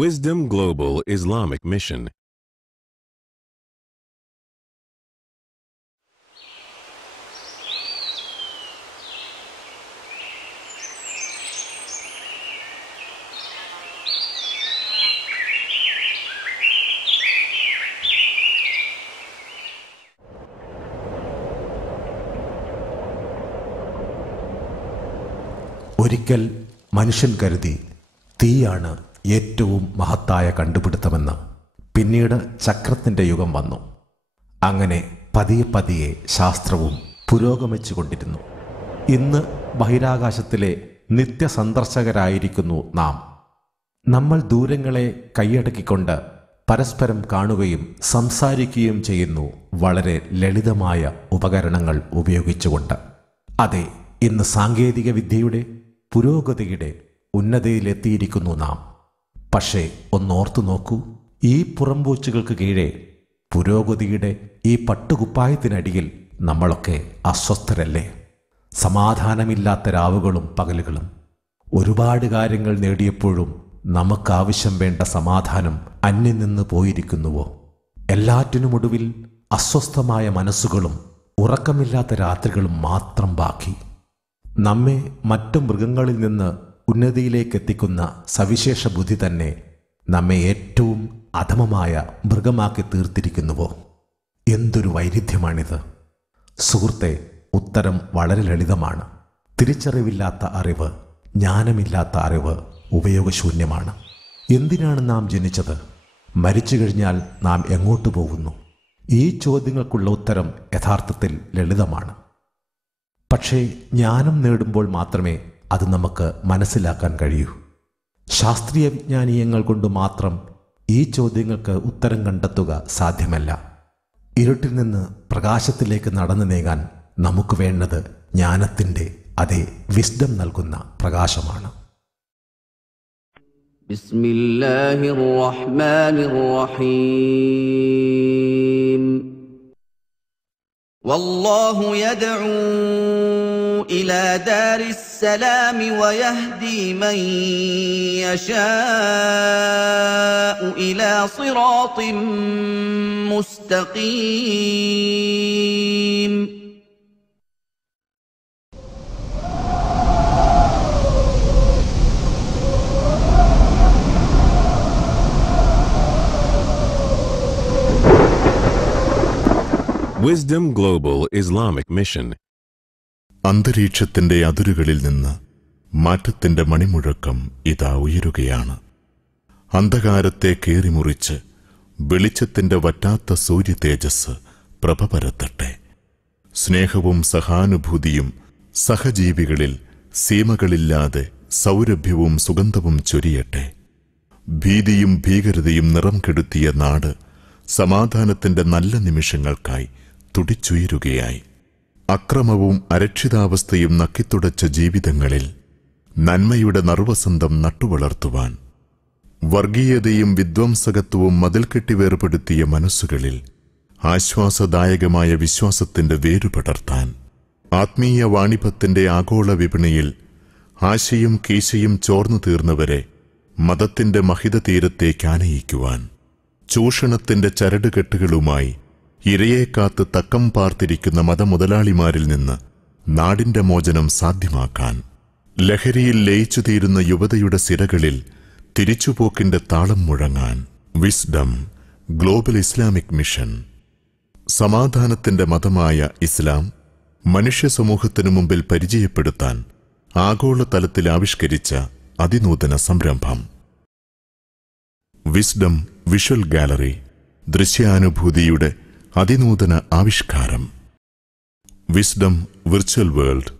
Wisdom Global Islamic Mission. ഒരിക്കൽ മനുഷ്യൻ കരുതി തീയാണ് ഏറ്റവും മഹത്തായ കണ്ടുപിടുത്തമെന്ന്. പിന്നീട് ചക്രത്തിൻ്റെ യുഗം വന്നു. അങ്ങനെ പതിയെ പതിയെ ശാസ്ത്രവും പുരോഗമിച്ചുകൊണ്ടിരുന്നു. ഇന്ന് ബഹിരാകാശത്തിലെ നിത്യസന്ദർശകരായിരിക്കുന്നു നാം. നമ്മൾ ദൂരങ്ങളെ കൈയടക്കിക്കൊണ്ട് പരസ്പരം കാണുകയും സംസാരിക്കുകയും ചെയ്യുന്നു, വളരെ ലളിതമായ ഉപകരണങ്ങൾ ഉപയോഗിച്ചുകൊണ്ട്. അതെ, ഇന്ന് സാങ്കേതിക വിദ്യയുടെ പുരോഗതിയുടെ ഉന്നതിയിലെത്തിയിരിക്കുന്നു നാം. പക്ഷേ ഒന്നോർത്തു നോക്കൂ, ഈ പുറംപൂച്ചുകൾക്ക് കീഴെ പുരോഗതിയുടെ ഈ പട്ടുകുപ്പായത്തിനടിയിൽ നമ്മളൊക്കെ അസ്വസ്ഥരല്ലേ? സമാധാനമില്ലാത്ത രാവുകളും പകലുകളും. ഒരുപാട് കാര്യങ്ങൾ നേടിയപ്പോഴും നമുക്കാവശ്യം വേണ്ട സമാധാനം അന്യം നിന്ന് പോയിരിക്കുന്നുവോ? എല്ലാറ്റിനുമൊടുവിൽ അസ്വസ്ഥമായ മനസ്സുകളും ഉറക്കമില്ലാത്ത രാത്രികളും മാത്രം ബാക്കി. നമ്മെ മറ്റു മൃഗങ്ങളിൽ നിന്ന് ഉന്നതിയിലേക്കെത്തിക്കുന്ന സവിശേഷ ബുദ്ധി തന്നെ നമ്മെ ഏറ്റവും അധമമായ മൃഗമാക്കി തീർത്തിരിക്കുന്നുവോ? എന്തൊരു വൈരുദ്ധ്യമാണിത്! സുഹൃത്തെ, ഉത്തരം വളരെ ലളിതമാണ്. തിരിച്ചറിവില്ലാത്ത അറിവ്, ജ്ഞാനമില്ലാത്ത അറിവ് ഉപയോഗശൂന്യമാണ്. എന്തിനാണ് നാം ജനിച്ചത്? മരിച്ചു കഴിഞ്ഞാൽ നാം എങ്ങോട്ട് പോകുന്നു? ഈ ചോദ്യങ്ങൾക്കുള്ള ഉത്തരം യഥാർത്ഥത്തിൽ ലളിതമാണ്. പക്ഷേ ജ്ഞാനം നേടുമ്പോൾ മാത്രമേ അത് നമുക്ക് മനസ്സിലാക്കാൻ കഴിയൂ. ശാസ്ത്രീയ വിജ്ഞാനീയങ്ങൾ കൊണ്ട് മാത്രം ഈ ചോദ്യങ്ങൾക്ക് ഉത്തരം കണ്ടെത്തുക സാധ്യമല്ല. ഇരുട്ടിൽ നിന്ന് പ്രകാശത്തിലേക്ക് നടന്നു നീങ്ങാൻ നമുക്ക് വേണ്ടത് ജ്ഞാനത്തിൻ്റെ, അതേ വിസ്ഡം നൽകുന്ന പ്രകാശമാണ്. ബിസ്മില്ലാഹിർ റഹ്മാനിർ റഹീം. വല്ലാഹു യദ്ഉ ഇലാ ദാരിസ് സലാം വയഹ്ദി മൻ യശാഉ ഇലാ സിറാത്തിൻ മുസ്തഖീം. Wisdom Global Islamic Mission. അന്തരീക്ഷത്തിന്റെ അതിരുകളിൽ നിന്ന് മാറ്റത്തിന്റെ മണിമുഴക്കം ഇതാ ഉയരുകയാണ്. അന്ധകാരത്തെ കീറിമുറിച്ച് വെളിച്ചത്തിന്റെ വറ്റാത്ത സൂര്യ തേജസ് പ്രഭ പരത്തട്ടെ. സ്നേഹവും സഹാനുഭൂതിയും സഹജീവികളിൽ സീമകളില്ലാതെ സൗരഭ്യവും സുഗന്ധവും ചൊരിയട്ടെ. ഭീതിയും ഭീകരതയും നിറം കെടുത്തിയ നാട് സമാധാനത്തിന്റെ നല്ല നിമിഷങ്ങൾക്കായി തുടിച്ചുയരുകയായി. അക്രമവും അരക്ഷിതാവസ്ഥയും നക്കിത്തുടച്ച ജീവിതങ്ങളിൽ നന്മയുടെ നർവസന്തം നട്ടുവളർത്തുവാൻ, വർഗീയതയും വിധ്വംസകത്വവും മതിൽക്കെട്ടി വേർപെടുത്തിയ മനസ്സുകളിൽ ആശ്വാസദായകമായ വിശ്വാസത്തിന്റെ വേരുപടർത്താൻ, ആത്മീയ വാണിഭത്തിന്റെ ആഗോള വിപണിയിൽ ആശയും കീശയും ചോർന്നു തീർന്നവരെ മതത്തിന്റെ മഹിത തീരത്തേക്ക് ആനയിക്കുവാൻ, ചൂഷണത്തിന്റെ ചരടുകെട്ടുകളുമായി ഇരയെ കാത്ത് തക്കം പാർത്തിരിക്കുന്ന മതമുതലാളിമാരിൽ നിന്ന് നാടിന്റെ മോചനം സാധ്യമാക്കാൻ, ലഹരിയിൽ ലയിച്ചു തീരുന്ന യുവതയുടെ സിരകളിൽ തിരിച്ചുപോക്കിന്റെ താളം മുഴങ്ങാൻ വിസ്ഡം ഗ്ലോബൽ ഇസ്ലാമിക് മിഷൻ. സമാധാനത്തിന്റെ മതമായ ഇസ്ലാം മനുഷ്യ സമൂഹത്തിനു മുമ്പിൽ പരിചയപ്പെടുത്താൻ ആഗോളതലത്തിൽ ആവിഷ്കരിച്ച അതിനൂതന സംരംഭം വിസ്ഡം വിഷ്വൽ ഗാലറി, ദൃശ്യാനുഭൂതിയുടെ അതിനൂതന ആവിഷ്കാരം. വിസ്ഡം വിർച്വൽ വേൾഡ്,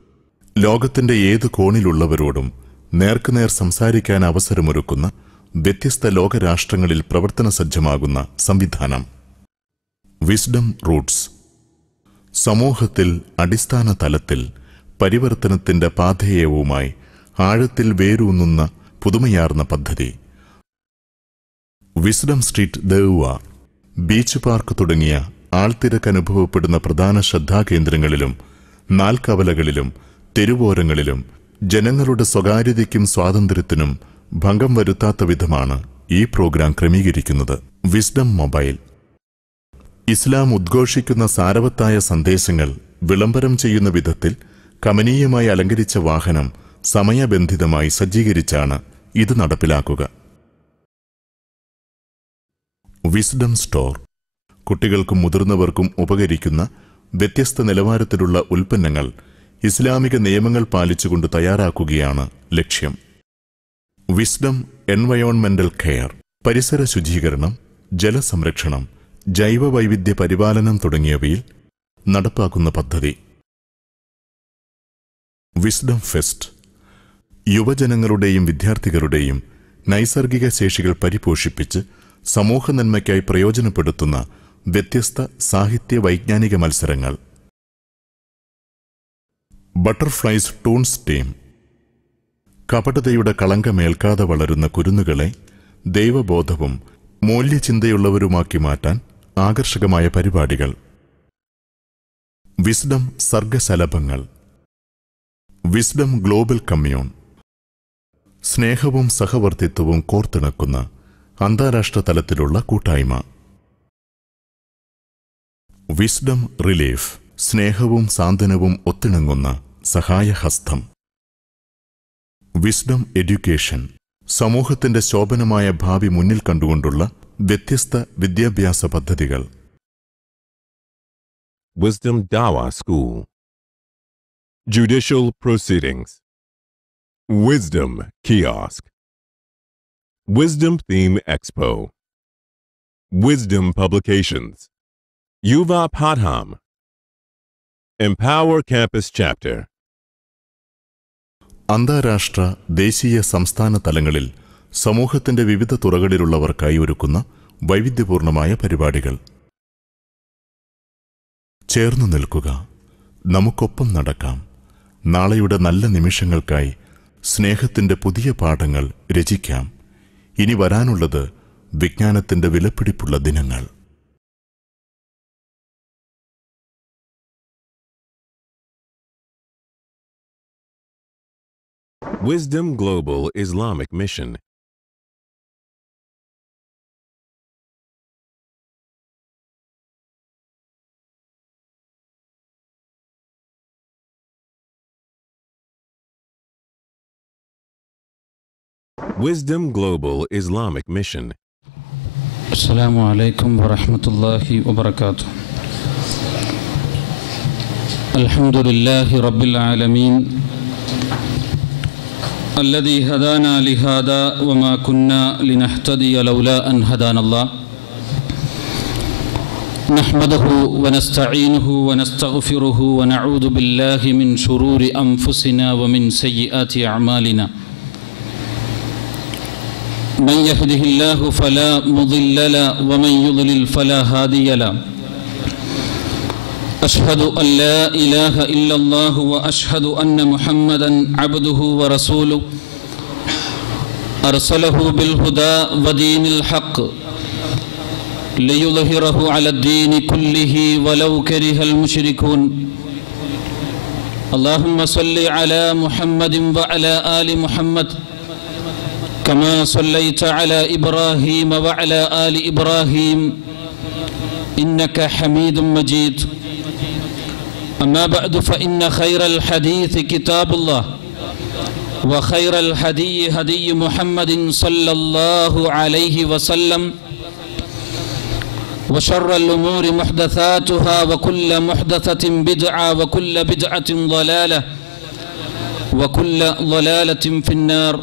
ലോകത്തിന്റെ ഏത് കോണിലുള്ളവരോടും നേർക്കുനേർ സംസാരിക്കാൻ അവസരമൊരുക്കുന്ന വ്യത്യസ്ത ലോകരാഷ്ട്രങ്ങളിൽ പ്രവർത്തന സജ്ജമാകുന്ന സംവിധാനം. വിസ്ഡം റൂട്ട്സ്, സമൂഹത്തിൽ അടിസ്ഥാന തലത്തിൽ പരിവർത്തനത്തിന്റെ പാഥേയവുമായി ആഴത്തിൽ വേരൂന്നുന്ന പുതുമയാർന്ന പദ്ധതി. വിസ്ഡം സ്ട്രീറ്റ് ദേവ, ബീച്ച് പാർക്ക് തുടങ്ങിയ ആൾത്തിരക്ക് അനുഭവപ്പെടുന്ന പ്രധാന ശ്രദ്ധാകേന്ദ്രങ്ങളിലും നാൽക്കവലകളിലും തെരുവോരങ്ങളിലും ജനങ്ങളുടെ സ്വകാര്യതയ്ക്കും സ്വാതന്ത്ര്യത്തിനും ഭംഗം വരുത്താത്ത വിധമാണ് ഈ പ്രോഗ്രാം ക്രമീകരിക്കുന്നത്. Wisdom mobile. ഇസ്ലാം ഉദ്ഘോഷിക്കുന്ന സാരവത്തായ സന്ദേശങ്ങൾ വിളംബരം ചെയ്യുന്ന വിധത്തിൽ കമനീയമായി അലങ്കരിച്ച വാഹനം സമയബന്ധിതമായി സജ്ജീകരിച്ചാണ് ഇത് നടപ്പിലാക്കുക. Wisdom store. കുട്ടികൾക്കും മുതിർന്നവർക്കും ഉപകരിക്കുന്ന വ്യത്യസ്ത നിലവാരത്തിലുള്ള ഉൽപ്പന്നങ്ങൾ ഇസ്ലാമിക നിയമങ്ങൾ പാലിച്ചുകൊണ്ട് തയ്യാറാക്കുകയാണ് ലക്ഷ്യം. വിസ്ഡം എൻവയോൺമെന്റൽ കെയർ. പരിസര ശുചീകരണം, ജലസംരക്ഷണം, ജൈവ വൈവിധ്യ പരിപാലനം തുടങ്ങിയവയിൽ നടപ്പാക്കുന്ന പദ്ധതി. Wisdom fest. യുവജനങ്ങളുടെയും വിദ്യാർത്ഥികളുടെയും നൈസർഗിക ശേഷികൾ പരിപോഷിപ്പിച്ച് സമൂഹ നന്മയ്ക്കായി പ്രയോജനപ്പെടുത്തുന്ന വ്യത്യസ്ത സാഹിത്യ വൈജ്ഞാനിക മത്സരങ്ങൾ. Butterflies ടൂൺസ് team. കപടതയുടെ കളങ്കമേൽക്കാതെ വളരുന്ന കുരുന്നുകളെ ദൈവബോധവും മൂല്യചിന്തയുള്ളവരുമാക്കി മാറ്റാൻ ആകർഷകമായ പരിപാടികൾ. വിസ്ഡം സർഗശലഭങ്ങൾ. Wisdom global commune. സ്നേഹവും സഹവർത്തിത്വവും കോർത്തിണക്കുന്ന അന്താരാഷ്ട്ര തലത്തിലുള്ള കൂട്ടായ്മ. Wisdom relief. സ്നേഹവും സാന്ത്വനവും ഒത്തിണങ്ങുന്ന സഹായഹസ്തം. Wisdom education. സമൂഹത്തിന്റെ ശോഭനമായ ഭാവി മുന്നിൽ കണ്ടുകൊണ്ടുള്ള വ്യത്യസ്ത വിദ്യാഭ്യാസ പദ്ധതികൾ. Wisdom Dawa School. Judicial Proceedings. Wisdom Kiosk. Wisdom Theme Expo. Wisdom Publications. Yuva Padham. Empower Campus Chapter. അന്താരാഷ്ട്ര, ദേശീയ, സംസ്ഥാന തലങ്ങളിൽ സമൂഹത്തിന്റെ വിവിധ തുറകളിലുള്ളവർക്കായി ഒരുക്കുന്ന വൈവിധ്യപൂർണമായ പരിപാടികൾ. ചേർന്നു നിൽക്കുക, നമുക്കൊപ്പം നടക്കാം. നാളെയുടെ നല്ല നിമിഷങ്ങൾക്കായി സ്നേഹത്തിന്റെ പുതിയ പാഠങ്ങൾ രചിക്കാം. ഇനി വരാനുള്ളത് വിജ്ഞാനത്തിന്റെ വിലപിടിപ്പുള്ള ദിനങ്ങൾ. Wisdom Global Islamic Mission. Wisdom Global Islamic Mission. Assalamu alaikum wa rahmatullahi wa barakatuh. Alhamdulillahi rabbil alameen. الذي هدانا لهذا وما كنا لنهتدي لولا أن هدانا الله نحمده ونستعينه ونستغفره ونعوذ بالله من شرور أنفسنا ومن سيئات أعمالنا من يهده الله فلا مضل له ومن يضلل فلا هادي له أشهد أن لا إله إلا الله وأشهد أن محمدًا عبده ورسوله أرسله بالهدى ودين الحق ليظهره على الدين كله ولو كره المشركون اللهم صل على محمد وعلى آل محمد كما صليت على إبراهيم وعلى آل إبراهيم إنك حميد مجيد أما بعد فإن خير الحديث كتاب الله وخير الهدي هدي محمد صلى الله عليه وسلم وشر الأمور محدثاتها وكل محدثة بدعة وكل بدعة ضلالة وكل ضلالة في النار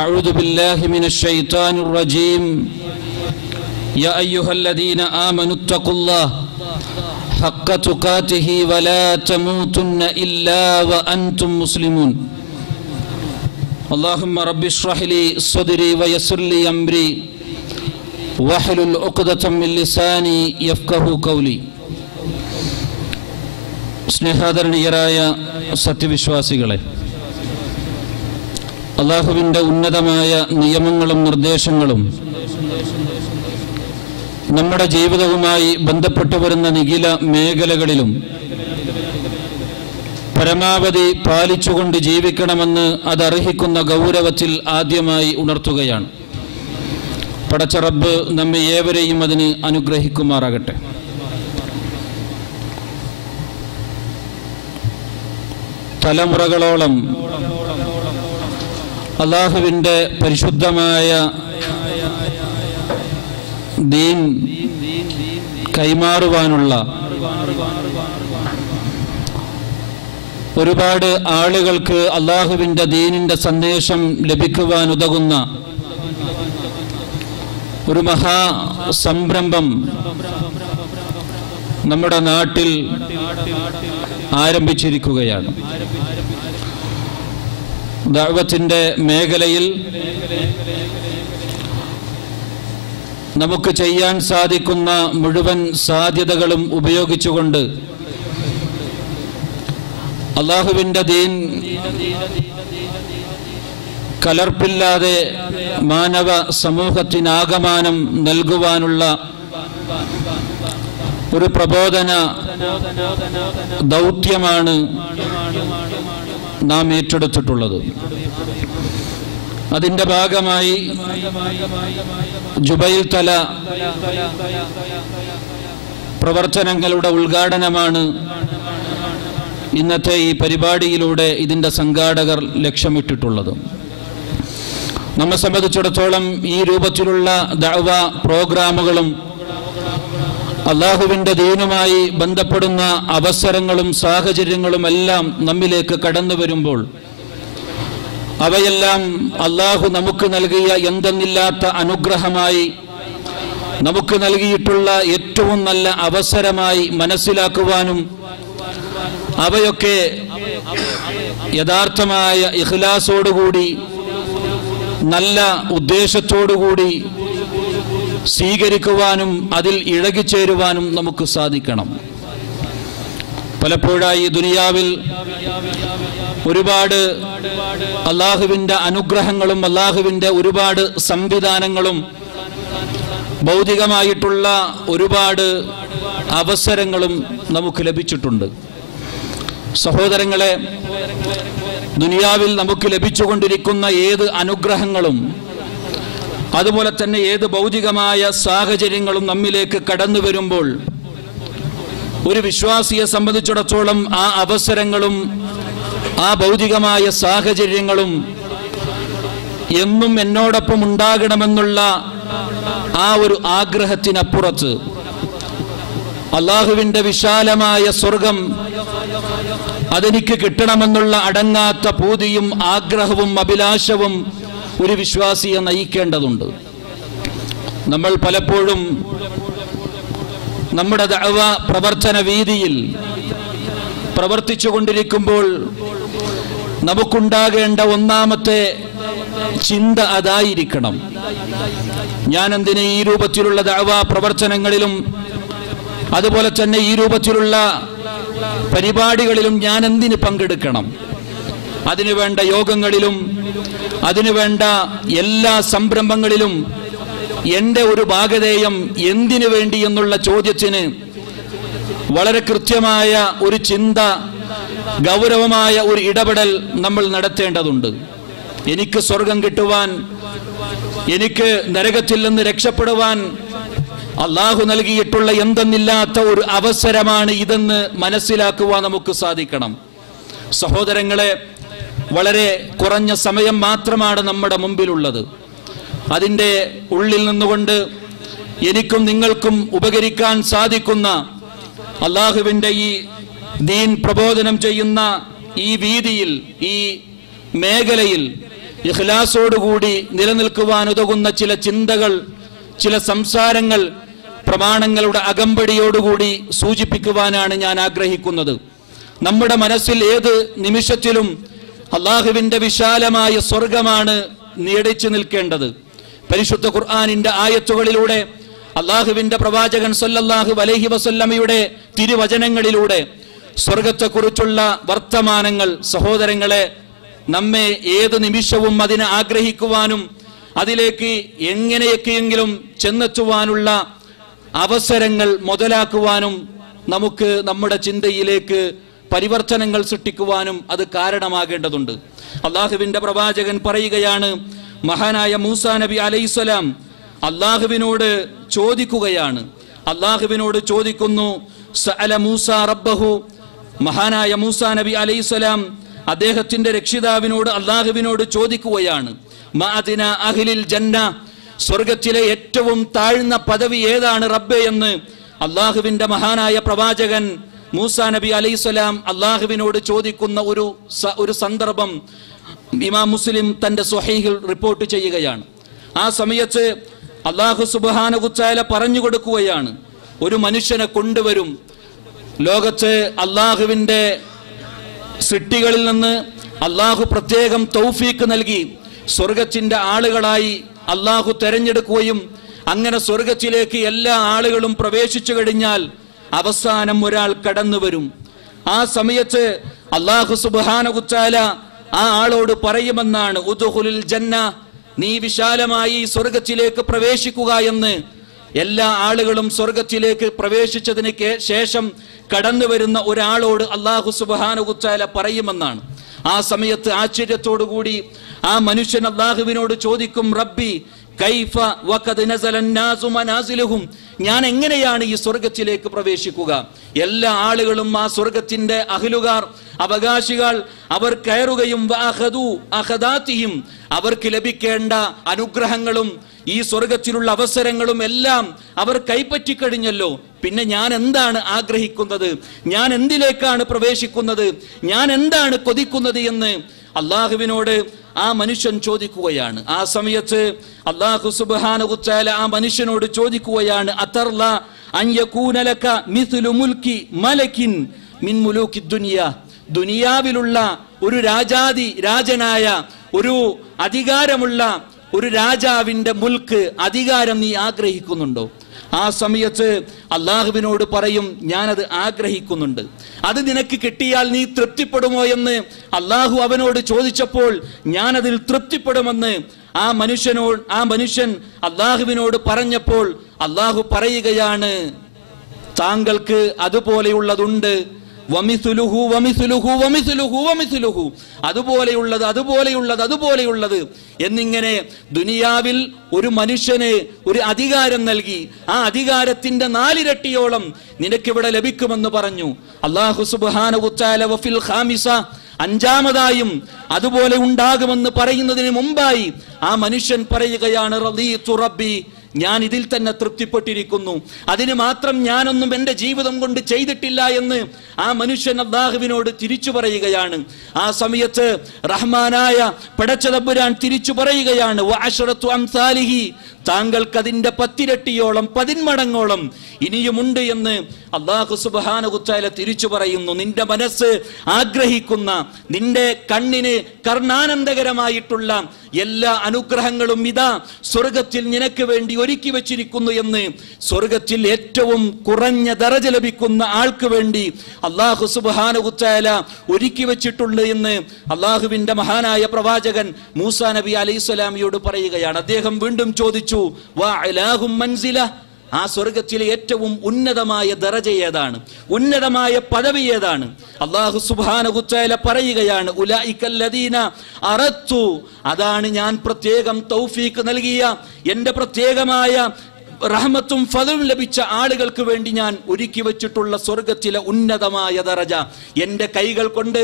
أعوذ بالله من الشيطان الرجيم يا أيها الذين آمنوا اتقوا الله حق تقاته ولا تموتن إلا وأنتم مسلمون اللهم رب اشرح لي صدري ويسر لي أمري واحلل عقدة من لساني يفقهوا قولي സ്നേഹാദരണീയരായ സത്യവിശ്വാസികളെ, അല്ലാഹുവിൻ്റെ ഉന്നതമായ നിയമങ്ങളും നിർദ്ദേശങ്ങളും നമ്മുടെ ജീവിതവുമായി ബന്ധപ്പെട്ടു വരുന്ന നിഖില മേഖലകളിലും പരമാവധി പാലിച്ചുകൊണ്ട് ജീവിക്കണമെന്ന് അതർഹിക്കുന്ന ഗൗരവത്തിൽ ആദ്യമായി ഉണർത്തുകയാണ്. പടച്ച റബ്ബ് നമ്മെ ഏവരെയും അതിന് അനുഗ്രഹിക്കുമാറാകട്ടെ. തലമുറകളോളം അല്ലാഹുവിൻ്റെ പരിശുദ്ധമായ ദീൻ കൈമാറുവാനുള്ള ഒരുപാട് ആളുകൾക്ക് അല്ലാഹുവിൻ്റെ ദീനിൻ്റെ സന്ദേശം ലഭിക്കുവാൻ ഉതകുന്ന ഒരു മഹാ സംരംഭം നമ്മുടെ നാട്ടിൽ ആരംഭിച്ചിരിക്കുകയാണ്. ദഅവത്തിന്റെ മേഖലയിൽ നമുക്ക് ചെയ്യാൻ സാധിക്കുന്ന മുഴുവൻ സാധ്യതകളും ഉപയോഗിച്ചുകൊണ്ട് അല്ലാഹുവിൻ്റെ ദീൻ കലർപ്പില്ലാതെ മാനവ സമൂഹത്തിനാകമാനം നൽകുവാനുള്ള ഒരു പ്രബോധന ദൗത്യമാണ് നാം ഏറ്റെടുത്തിട്ടുള്ളത്. അതിൻ്റെ ഭാഗമായി ജുബൈൽ തല പ്രവർത്തനങ്ങളുടെ ഉദ്ഘാടനമാണ് ഇന്നത്തെ ഈ പരിപാടിയിലൂടെ ഇതിൻ്റെ സംഘാടകർ ലക്ഷ്യമിട്ടിട്ടുള്ളത്. നമ്മെ സംബന്ധിച്ചിടത്തോളം ഈ രൂപത്തിലുള്ള ദഅവ പ്രോഗ്രാമുകളും അല്ലാഹുവിൻ്റെ ദീനുമായി ബന്ധപ്പെടുന്ന അവസരങ്ങളും സാഹചര്യങ്ങളും എല്ലാം നമ്മിലേക്ക് കടന്നു വരുമ്പോൾ അവയെല്ലാം അല്ലാഹു നമുക്ക് നൽകിയ എന്തെന്നില്ലാത്ത അനുഗ്രഹമായി, നമുക്ക് നൽകിയിട്ടുള്ള ഏറ്റവും നല്ല അവസരമായി മനസ്സിലാക്കുവാനും അവയൊക്കെ യഥാർത്ഥമായ ഇഖ്ലാസോടുകൂടി നല്ല ഉദ്ദേശത്തോടുകൂടി സ്വീകരിക്കുവാനും അതിൽ ഇഴകിച്ചേരുവാനും നമുക്ക് സാധിക്കണം. പലപ്പോഴായി ദുനിയാവിൽ ഒരുപാട് അല്ലാഹുവിൻ്റെ അനുഗ്രഹങ്ങളും അല്ലാഹുവിൻ്റെ ഒരുപാട് സംവിധാനങ്ങളും ഭൗതികമായിട്ടുള്ള ഒരുപാട് അവസരങ്ങളും നമുക്ക് ലഭിച്ചിട്ടുണ്ട്. സഹോദരങ്ങളെ, ദുനിയാവിൽ നമുക്ക് ലഭിച്ചുകൊണ്ടിരിക്കുന്ന ഏത് അനുഗ്രഹങ്ങളും അതുപോലെ തന്നെ ഏത് ഭൗതികമായ സാഹചര്യങ്ങളും നമ്മിലേക്ക് കടന്നു വരുമ്പോൾ ഒരു വിശ്വാസിയെ സംബന്ധിച്ചിടത്തോളം ആ അവസരങ്ങളും ആ ഭൗതികമായ സാഹചര്യങ്ങളും എന്നും എന്നോടൊപ്പം ഉണ്ടാകണമെന്നുള്ള ആ ഒരു ആഗ്രഹത്തിനപ്പുറത്ത് അല്ലാഹുവിൻ്റെ വിശാലമായ സ്വർഗം അതെനിക്ക് കിട്ടണമെന്നുള്ള അടങ്ങാത്ത പൂതിയും ആഗ്രഹവും അഭിലാഷവും ഒരു വിശ്വാസിയെ നയിക്കേണ്ടതുണ്ട്. നമ്മൾ പലപ്പോഴും നമ്മുടെ ദഅവ പ്രവർത്തന വീതിയിൽ പ്രവർത്തിച്ചു കൊണ്ടിരിക്കുമ്പോൾ നമുക്കുണ്ടാകേണ്ട ഒന്നാമത്തെ ചിന്ത അതായിരിക്കണം: ഞാൻ എന്തിന് ഈ രൂപത്തിലുള്ള ദഅവ പ്രവർത്തനങ്ങളിലും അതുപോലെ തന്നെ ഈ രൂപത്തിലുള്ള പരിപാടികളിലും ഞാൻ എന്തിന് പങ്കെടുക്കണം? അതിനുവേണ്ട യോഗങ്ങളിലും അതിനുവേണ്ട എല്ലാ സംരംഭങ്ങളിലും എൻ്റെ ഒരു ഭാഗധേയം എന്തിനു വേണ്ടി എന്നുള്ള ചോദ്യത്തിന് വളരെ കൃത്യമായ ഒരു ചിന്ത, ഗൗരവമായ ഒരു ഇടപെടൽ നമ്മൾ നടത്തേണ്ടതുണ്ട്. എനിക്ക് സ്വർഗം കിട്ടുവാൻ, എനിക്ക് നരകത്തിൽ നിന്ന് രക്ഷപ്പെടുവാൻ അല്ലാഹു നൽകിയിട്ടുള്ള എന്തെന്നില്ലാത്ത ഒരു അവസരമാണ് ഇതെന്ന് മനസ്സിലാക്കുവാൻ നമുക്ക് സാധിക്കണം. സഹോദരങ്ങളെ, വളരെ കുറഞ്ഞ സമയം മാത്രമാണ് നമ്മുടെ മുമ്പിലുള്ളത്. അതിൻ്റെ ഉള്ളിൽ നിന്നുകൊണ്ട് എനിക്കും നിങ്ങൾക്കും ഉപകരിക്കാൻ സാധിക്കുന്ന അല്ലാഹുവിൻ്റെ ഈ ദീൻ പ്രബോധനം ചെയ്യുന്ന ഈ വീതിയിൽ, ഈ മേഖലയിൽ ഇഖ്ലാസോടുകൂടി നിലനിൽക്കുവാൻ ഉതകുന്ന ചില ചിന്തകൾ, ചില സംസാരങ്ങൾ പ്രമാണങ്ങളുടെ അകമ്പടിയോടുകൂടി സൂചിപ്പിക്കുവാനാണ് ഞാൻ ആഗ്രഹിക്കുന്നത്. നമ്മുടെ മനസ്സിൽ ഏത് നിമിഷത്തിലും അല്ലാഹുവിൻ്റെ വിശാലമായ സ്വർഗമാണ് നീടിച്ചു നിൽക്കേണ്ടത്. പരിശുദ്ധ ഖുർആനിന്റെ ആയത്തുകളിലൂടെ, അല്ലാഹുവിൻ്റെ പ്രവാചകൻ സല്ലല്ലാഹു അലൈഹി വസല്ലമയുടെ തിരുവചനങ്ങളിലൂടെ സ്വർഗത്തെക്കുറിച്ചുള്ള വർത്തമാനങ്ങൾ, സഹോദരങ്ങളെ, നമ്മെ ഏത് നിമിഷവും അതിനെ ആഗ്രഹിക്കുവാനും അതിലേക്ക് എങ്ങനെയൊക്കെയെങ്കിലും ചെന്നെത്തുവാനുള്ള അവസരങ്ങൾ മുതലാക്കുവാനും നമുക്ക് നമ്മുടെ ചിന്തയിലേക്ക് പരിവർത്തനങ്ങൾ സൃഷ്ടിക്കുവാനും അത് കാരണമാകേണ്ടതുണ്ട്. അല്ലാഹുവിൻ്റെ പ്രവാചകൻ പറയുകയാണ്, മഹാനായ മൂസാ നബി അലൈഹിസ്സലാം അള്ളാഹുവിനോട് ചോദിക്കുകയാണ്. അള്ളാഹുവിനോട് ചോദിക്കുന്നു. സഅല മൂസ റബ്ബഹു, മഹാനായ മൂസാ നബി അലൈഹിസ്സലാം അദ്ദേഹത്തിന്റെ രക്ഷിതാവിനോട് അള്ളാഹുവിനോട് ചോദിക്കുകയാണ്. മഅദിന അഹ്ലിൽ ജന്ന, സ്വർഗത്തിലെ ഏറ്റവും താഴ്ന്ന പദവി ഏതാണ് റബ്ബേ എന്ന് അള്ളാഹുവിന്റെ മഹാനായ പ്രവാചകൻ മൂസാ നബി അലൈഹിസ്സലാം അള്ളാഹുവിനോട് ചോദിക്കുന്ന ഒരു സന്ദർഭം ഇമാം മുസ്ലിം തന്റെ സ്വഹീഹിൽ റിപ്പോർട്ട് ചെയ്യുകയാണ്. ആ സമയത്ത് അള്ളാഹു സുബ്ഹാനഹു തആല പറഞ്ഞു കൊടുക്കുകയാണ്, ഒരു മനുഷ്യനെ കൊണ്ടുവരും. ലോകത്ത് അള്ളാഹുവിന്റെ സൃഷ്ടികളിൽ നിന്ന് അള്ളാഹു പ്രത്യേകം തൗഫീക്ക് നൽകി സ്വർഗത്തിന്റെ ആളുകളായി അള്ളാഹു തെരഞ്ഞെടുക്കുകയും അങ്ങനെ സ്വർഗത്തിലേക്ക് എല്ലാ ആളുകളും പ്രവേശിച്ചു കഴിഞ്ഞാൽ അവസാനം ഒരാൾ കടന്നു വരും. ആ സമയത്ത് അള്ളാഹു സുബ്ഹാനഹു തആല ആ ആളോട് പറയുമെന്നാണ്, ഉദ്ഖുലുൽ ജന്ന, നീ വിശാലമായി സ്വർഗത്തിലേക്ക് പ്രവേശിക്കുക എന്ന്. എല്ലാ ആളുകളും സ്വർഗത്തിലേക്ക് പ്രവേശിച്ചതിന് ശേഷം കടന്നു വരുന്ന ഒരാളോട് അള്ളാഹു സുബ്ഹാനഹു തആല പറയുമെന്നാണ്. ആ സമയത്ത് ആശ്ചര്യത്തോടുകൂടി ആ മനുഷ്യൻ അള്ളാഹുവിനോട് ചോദിക്കും, റബ്ബി കൈഫ വഖദ് നസല അന്നാസു മനാസിലുഹും, ഞാൻ എങ്ങനെയാണ് ഈ സ്വർഗത്തിലേക്ക് പ്രവേശിക്കുക? എല്ലാ ആളുകളും ആ സ്വർഗത്തിന്റെ അഹ്ലുകാർ, അവകാശികൾ, അവർ കയറുകയും അവർക്ക് ലഭിക്കേണ്ട അനുഗ്രഹങ്ങളും ഈ സ്വർഗത്തിലുള്ള അവസരങ്ങളും എല്ലാം അവർ കൈപ്പറ്റിക്കഴിഞ്ഞല്ലോ. പിന്നെ ഞാൻ എന്താണ് ആഗ്രഹിക്കുന്നത്? ഞാൻ എന്തിലേക്കാണ് പ്രവേശിക്കുന്നത്? ഞാൻ എന്താണ് കൊതിക്കുന്നത് എന്ന് അള്ളാഹുവിനോട് ആ മനുഷ്യൻ ചോദിക്കുകയാണ്. ആ സമയത്ത് അല്ലാഹു സുബ്ഹാനഹു തആല ആ മനുഷ്യനോട് ചോദിക്കുകയാണ്, അതർല അൻ യകൂന ലക മിസ്ലു മുൽക്കി മലകിൻ മിൻ മുലൂക്കി ദുനിയ, ദുനിയാവിലുള്ള ഒരു രാജനായ ഒരു അധികാരമുള്ള ഒരു രാജാവിന്റെ മുൽക്ക്, അധികാരം നീ ആഗ്രഹിക്കുന്നുണ്ടോ? ആ സമയത്ത് അള്ളാഹുവിനോട് പറയും, ഞാനത് ആഗ്രഹിക്കുന്നുണ്ട്. അത് നിനക്ക് കിട്ടിയാൽ നീ തൃപ്തിപ്പെടുമോ എന്ന് അള്ളാഹു അവനോട് ചോദിച്ചപ്പോൾ ഞാനതിൽ തൃപ്തിപ്പെടുമെന്ന് ആ മനുഷ്യൻ അള്ളാഹുവിനോട് പറഞ്ഞപ്പോൾ അള്ളാഹു പറയുകയാണ്, താങ്കൾക്ക് അതുപോലെയുള്ളതുണ്ട്, വമിസുലുഹു വമിസുലുഹു വമിസുലുഹു വമിസുലുഹു, അതുപോലെയുള്ളത് എന്നിങ്ങനെ ദുനിയാവിൽ ഒരു മനുഷ്യന് ഒരു അധികാരം നൽകി. ആ അധികാരത്തിന്റെ 4 ഇരട്ടിയോളം നിനക്കിവിടെ ലഭിക്കുമെന്ന് പറഞ്ഞു. അല്ലാഹു സുബ്ഹാനഹു തആല വഫിൽ ഖാമിസ, 5ാമതായും അതുപോലെ ഉണ്ടാകുമെന്ന് പറയുന്നതിന് മുമ്പായി ആ മനുഷ്യൻ പറയുകയാണ്, റളീതു റബ്ബി, ഞാൻ ഇതിൽ തന്നെ തൃപ്തിപ്പെട്ടിരിക്കുന്നു, അതിന് മാത്രം ഞാനൊന്നും എൻ്റെ ജീവിതം കൊണ്ട് ചെയ്തിട്ടില്ല എന്ന് ആ മനുഷ്യൻ അല്ലാഹുവിനോട് തിരിച്ചു പറയുകയാണ്. ആ സമയത്ത് റഹ്മാനായ പടച്ച തമ്പുരാൻ തിരിച്ചു പറയുകയാണ്, വഅശറതു അംസാലിഹി, താങ്കൾക്ക് അതിന്റെ 10 ഇരട്ടിയോളം 10 മടങ്ങോളം ഇനിയുമുണ്ട് എന്ന് അല്ലാഹു സുബ്ഹാനഹു തആല തിരിച്ചു പറയുന്നു. നിന്റെ മനസ്സ് ആഗ്രഹിക്കുന്ന, നിന്റെ കണ്ണിന് കർണാനന്ദകരമായിട്ടുള്ള എല്ലാ അനുഗ്രഹങ്ങളും ഇതാ സ്വർഗത്തിൽ നിനക്ക് വേണ്ടി ഒരുക്കി വെച്ചിരിക്കുന്നു എന്ന് സ്വർഗത്തിൽ ഏറ്റവും കുറഞ്ഞ ദറജ ലഭിക്കുന്ന ആൾക്ക് വേണ്ടി അല്ലാഹു സുബ്ഹാനഹു തആല ഒരുക്കി വെച്ചിട്ടുണ്ട് എന്ന് അല്ലാഹുവിന്റെ മഹാനായ പ്രവാചകൻ മൂസാ നബി അലൈഹിസ്സലാമിയോട് പറയുകയാണ്. അദ്ദേഹം വീണ്ടും ചോദിച്ചു, വഅലാഹും മൻസില, ആ സ്വർഗത്തിലെ ഏറ്റവും ഉന്നതമായ ദറജ ഏതാണ്? ഉന്നതമായ പദവി ഏതാണ്? അല്ലാഹു സുബ്ഹാനഹു തആല പറയുകയാണ്, ഉലൈകല്ലദീന അറത്തു, അതാണ് ഞാൻ പ്രത്യേകം തൗഫീഖ് നൽകിയ, എൻ്റെ പ്രത്യേകമായ റഹ്മത്തും ഫദലും ലഭിച്ച ആളുകൾക്ക് വേണ്ടി ഞാൻ ഒരുക്കി വെച്ചിട്ടുള്ള സ്വർഗത്തിലെ ഉന്നതമായ ദറജ. എൻ്റെ കൈകൾ കൊണ്ട്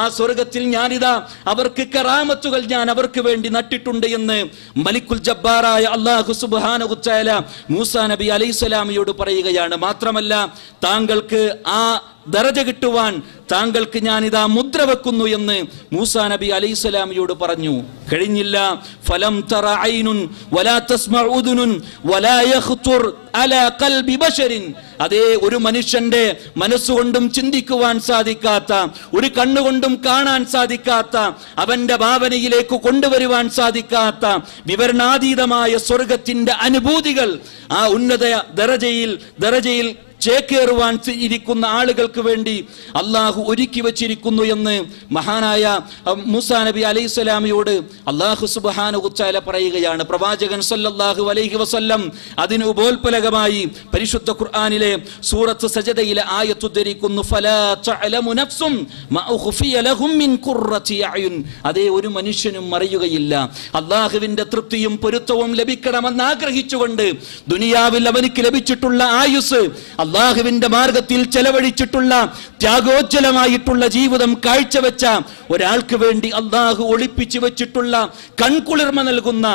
ആ സ്വർഗത്തിൽ ഞാനിതാ അവർക്ക് കറാമത്തുകൾ ഞാൻ അവർക്ക് വേണ്ടി നട്ടിട്ടുണ്ട് എന്ന് മലിക്കുൽ ജബ്ബാറായ അല്ലാഹു സുബ്ഹാനഹു തആല മൂസാ നബി അലൈഹിസ്സലാമിയോട് പറയുകയാണ്. മാത്രമല്ല, താങ്കൾക്ക് ആ ദറജ കിട്ടുവാൻ താങ്കൾക്ക് ഞാനിതാ മുദ്ര വെക്കുന്നു എന്ന് മൂസാ നബി അലൈഹിസ്സലാമിയോട് പറഞ്ഞു. കഴിഞ്ഞില്ല, ഫലം തറ ഐനുൻ വലാ തസ്മഉ ഉദുനുൻ വലാ യഖ്തുർ അലാ ഖൽബി ബശരിൻ, അതേ ഒരു മനുഷ്യന്റെ മനസ്സുകൊണ്ടും ചിന്തിക്കുവാൻ സാധിക്കാത്ത, ഒരു കണ്ണുകൊണ്ടും കാണാൻ സാധിക്കാത്ത, അവന്റെ ഭാവനയിലേക്ക് കൊണ്ടുവരുവാൻ സാധിക്കാത്ത വിവരണാതീതമായ സ്വർഗത്തിന്റെ അനുഭൂതികൾ ആ ഉന്നത ദറജയിൽ ചേക്കേറുവാൻ ഇരിക്കുന്ന ആളുകൾക്ക് വേണ്ടി അള്ളാഹു ഒരുക്കി വച്ചിരിക്കുന്നു എന്ന് മഹാനായ മൂസാ നബി അലൈഹിസ്സലാമിയോട് അള്ളാഹു സുബ്ഹാനഹു വതആല പറയുകയാണ്. പ്രവാചകൻ സല്ലല്ലാഹു അലൈഹി വസല്ലം അതിന് ഉപോൽപലകമായി പരിശുദ്ധ ഖുർആനിലെ സൂറത്ത് സജദയിലെ ആയത്ത് ഉദ്ധരിക്കുന്നു. ഫലാ തഅലമു നഫ്സും മാ ഉഖ്ഫിയ ലഹും മിൻ ഖുർറതി അയുൻ. അതേ, ഒരു മനുഷ്യനും അറിയുകയില്ല അള്ളാഹുവിന്റെ തൃപ്തിയും പൊരുത്തവും ലഭിക്കണമെന്ന് ആഗ്രഹിച്ചുകൊണ്ട് ദുനിയാവിൽ അവനിക്ക് ലഭിച്ചിട്ടുള്ള ആയുസ്, അള്ളാഹുവിന്റെ മാർഗത്തിൽ ചെലവഴിച്ചിട്ടുള്ള ത്യാഗോജ്ജലമായിട്ടുള്ള ജീവിതം കാഴ്ചവെച്ച ഒരാൾക്ക് വേണ്ടി അള്ളാഹു ഒളിപ്പിച്ചു വെച്ചിട്ടുള്ള കൺകുളിർമ നൽകുന്ന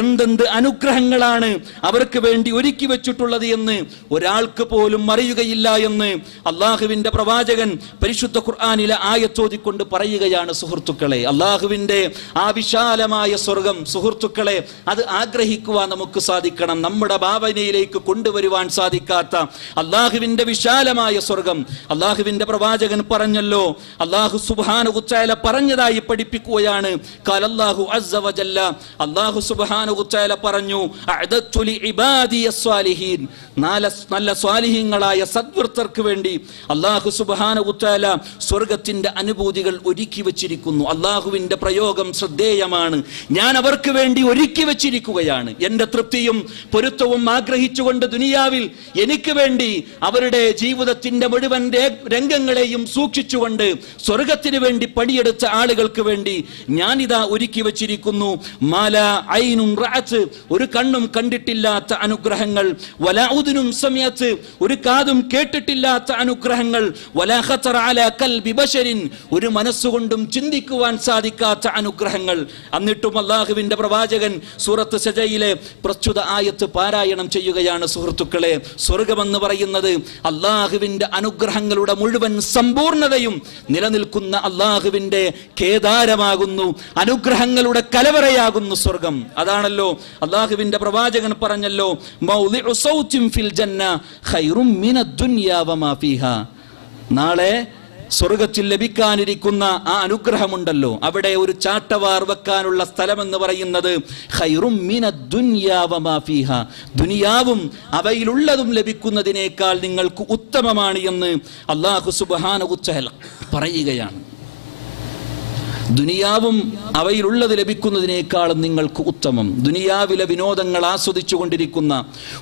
എന്തെന്ത് അനുഗ്രഹങ്ങളാണ് അവർക്ക് വേണ്ടി ഒരുക്കി വെച്ചിട്ടുള്ളത് എന്ന് ഒരാൾക്ക് പോലും അറിയുകയില്ല എന്ന് അള്ളാഹുവിന്റെ പ്രവാചകൻ പരിശുദ്ധ ഖുർആനിലെ ആയത്തോതിക്കൊണ്ട് പറയുകയാണ്. സുഹൃത്തുക്കളെ, അള്ളാഹുവിന്റെ ആ വിശാലമായ സ്വർഗം, സുഹൃത്തുക്കളെ, അത് ആഗ്രഹിക്കുവാൻ നമുക്ക് സാധിക്കണം. നമ്മുടെ ഭാവനയിലേക്ക് കൊണ്ടുവരുവാൻ സാധിക്കാത്ത അള്ളാഹുവിന്റെ വിശാലമായ സ്വർഗം അള്ളാഹുവിന്റെ പ്രവാചകൻ പറഞ്ഞല്ലോ. അള്ളാഹു സുബ്ഹാനഹു വതആല പറഞ്ഞതായി പഠിപ്പിക്കുകയാണ്. ഖാലല്ലാഹു അസ്സ വജല്ല, അള്ളാഹു സുബ്ഹാനഹു വതആല പറഞ്ഞു, അഅദത്തു ലിഇബാദിയസ് സ്വാലിഹീൻ. നല്ല സ്വാലിഹീങ്ങളായ സദ്വൃത്തർക്ക് വേണ്ടി അള്ളാഹു സുബ്ഹാനഹു വതആല സ്വർഗത്തിന്റെ അനുഭൂതികൾ ഒരുക്കി വെച്ചിരിക്കുന്നു. അള്ളാഹുവിന്റെ പ്രയോഗം ശ്രദ്ധേയമാണ്. ഞാൻ അവർക്ക് വേണ്ടി ഒരുക്കി വെച്ചിരിക്കുകയാണ്. എന്റെ തൃപ്തിയും പൊരുത്തവും ആഗ്രഹിച്ചുകൊണ്ട് ദുനിയാവിൽ എനിക്ക് വേണ്ടി അവരുടെ ജീവിതത്തിന്റെ മുഴുവൻ രംഗങ്ങളെയും സൂക്ഷിച്ചുകൊണ്ട് സ്വർഗത്തിന് വേണ്ടി പണിയെടുത്ത ആളുകൾക്ക് വേണ്ടി ഞാനിതാ ഒരുക്കി വെച്ചിരിക്കുന്നു. മാല ഐനുൻ റഅത്ത്, ഒരു കണ്ണും കണ്ടിട്ടില്ലാത്ത അനുഗ്രഹങ്ങൾ, വലാ ഉദുനും സമയത്ത്, ഒരു കാതും കേട്ടിട്ടില്ലാത്ത അനുഗ്രഹങ്ങൾ, വലാ ഖതറ അലാ ഖൽബി ബശരിൻ, ഒരു മനസ്സുകൊണ്ടും ചിന്തിക്കുവാൻ സാധിക്കാത്ത അനുഗ്രഹങ്ങൾ. എന്നിട്ടും അള്ളാഹുവിന്റെ പ്രവാചകൻ സൂറത്ത് സജയിലെ പ്രസ്തുത ആയത്ത് പാരായണം ചെയ്യുകയാണ്. സുഹൃത്തുക്കളെ, സ്വർഗമെന്ന് പറയുന്നത് അള്ളാഹുവിന്റെ അനുഗ്രഹങ്ങളുടെ മുഴുവൻ സമ്പൂർണതയും നിലനിൽക്കുന്ന അള്ളാഹുവിന്റെ കേദാരമാകുന്നു, അനുഗ്രഹങ്ങളുടെ കലവറയാകുന്നു സ്വർഗം. അതാണല്ലോ അള്ളാഹുവിന്റെ പ്രവാചകൻ പറഞ്ഞല്ലോ, മൗളിഉ സൗത്തിൻ ഫിൽ ജന്ന ഖൈറും മിനദ് ദുനിയാ വമാ ഫീഹാ. നാളെ സ്വർഗത്തിൽ ലഭിക്കാനിരിക്കുന്ന ആ അനുഗ്രഹമുണ്ടല്ലോ, അവിടെ ഒരു ചാട്ടവാർ വെക്കാനുള്ള സ്ഥലമെന്ന് പറയുന്നത് ഖൈറും മിനദ് ദുനിയാ വമാ ഫീഹാ, ദുനിയാവും അവയിലുള്ളതും ലഭിക്കുന്നതിനേക്കാൾ നിങ്ങൾക്ക് ഉത്തമമാണ് എന്ന് അല്ലാഹു സുബ്ഹാനഹു വതആല പറയുകയാണ്. ദുനിയാവും അവയിലുള്ളത് ലഭിക്കുന്നതിനേക്കാളും നിങ്ങൾക്ക് ഉത്തമം. ദുനിയാവിലെ വിനോദങ്ങൾ ആസ്വദിച്ചു കൊണ്ടിരിക്കുന്ന,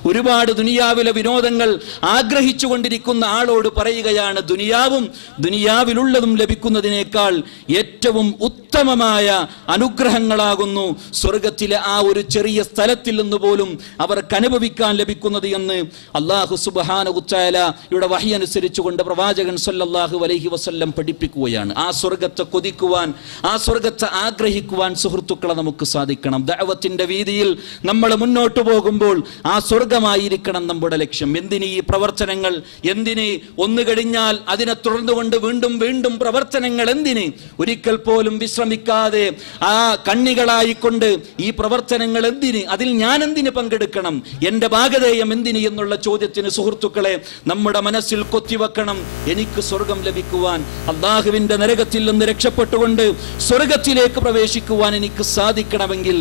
ഒരുപാട് ദുനിയാവിലെ വിനോദങ്ങൾ ആഗ്രഹിച്ചു കൊണ്ടിരിക്കുന്ന ആളോട് പറയുകയാണ്, ദുനിയാവും ദുനിയാവിലുള്ളതും ലഭിക്കുന്നതിനേക്കാൾ ഏറ്റവും ഉത്തമമായ അനുഗ്രഹങ്ങളാകുന്നു സ്വർഗത്തിലെ ആ ഒരു ചെറിയ സ്ഥലത്തിൽ നിന്ന് പോലും അവർക്ക് അനുഭവിക്കാൻ ലഭിക്കുന്നത് എന്ന് അല്ലാഹു സുബ്ഹാനഹു വതആല ഇവിടെ വഹി അനുസരിച്ചുകൊണ്ട് പ്രവാചകൻ സല്ലല്ലാഹു അലൈഹി വസല്ലം പഠിപ്പിക്കുകയാണ്. ആ സ്വർഗത്തെ കൊതിക്കുവാൻ, ആ സ്വർഗത്തെ ആഗ്രഹിക്കുവാൻ സുഹൃത്തുക്കളെ നമുക്ക് സാധിക്കണം. ദഅവത്തിന്റെ വീതിയിൽ നമ്മൾ മുന്നോട്ട് പോകുമ്പോൾ ആ സ്വർഗമായിരിക്കണം നമ്മുടെ ലക്ഷ്യം. എന്തിന് ഈ പ്രവർത്തനങ്ങൾ? എന്തിന് ഒന്ന് കഴിഞ്ഞാൽ അതിനെ തുടർന്നുകൊണ്ട് വീണ്ടും വീണ്ടും പ്രവർത്തനങ്ങൾ? എന്തിന്? ഒരിക്കൽ പോലും വിശ്രമിക്കാതെ ആ കണ്ണികളായിക്കൊണ്ട് ഈ പ്രവർത്തനങ്ങൾ എന്തിന്? അതിൽ ഞാൻ എന്തിന് പങ്കെടുക്കണം? എന്റെ ഭാഗധേയം എന്തിന് എന്നുള്ള ചോദ്യത്തിന് സുഹൃത്തുക്കളെ നമ്മുടെ മനസ്സിൽ കൊത്തിവെക്കണം. എനിക്ക് സ്വർഗം ലഭിക്കുവാൻ, അല്ലാഹുവിന്റെ നരകത്തിൽ നിന്ന് രക്ഷപ്പെട്ടുകൊണ്ട് സ്വർഗത്തിലേക്ക് പ്രവേശിക്കുവാൻ എനിക്ക് സാധിക്കണമെങ്കിൽ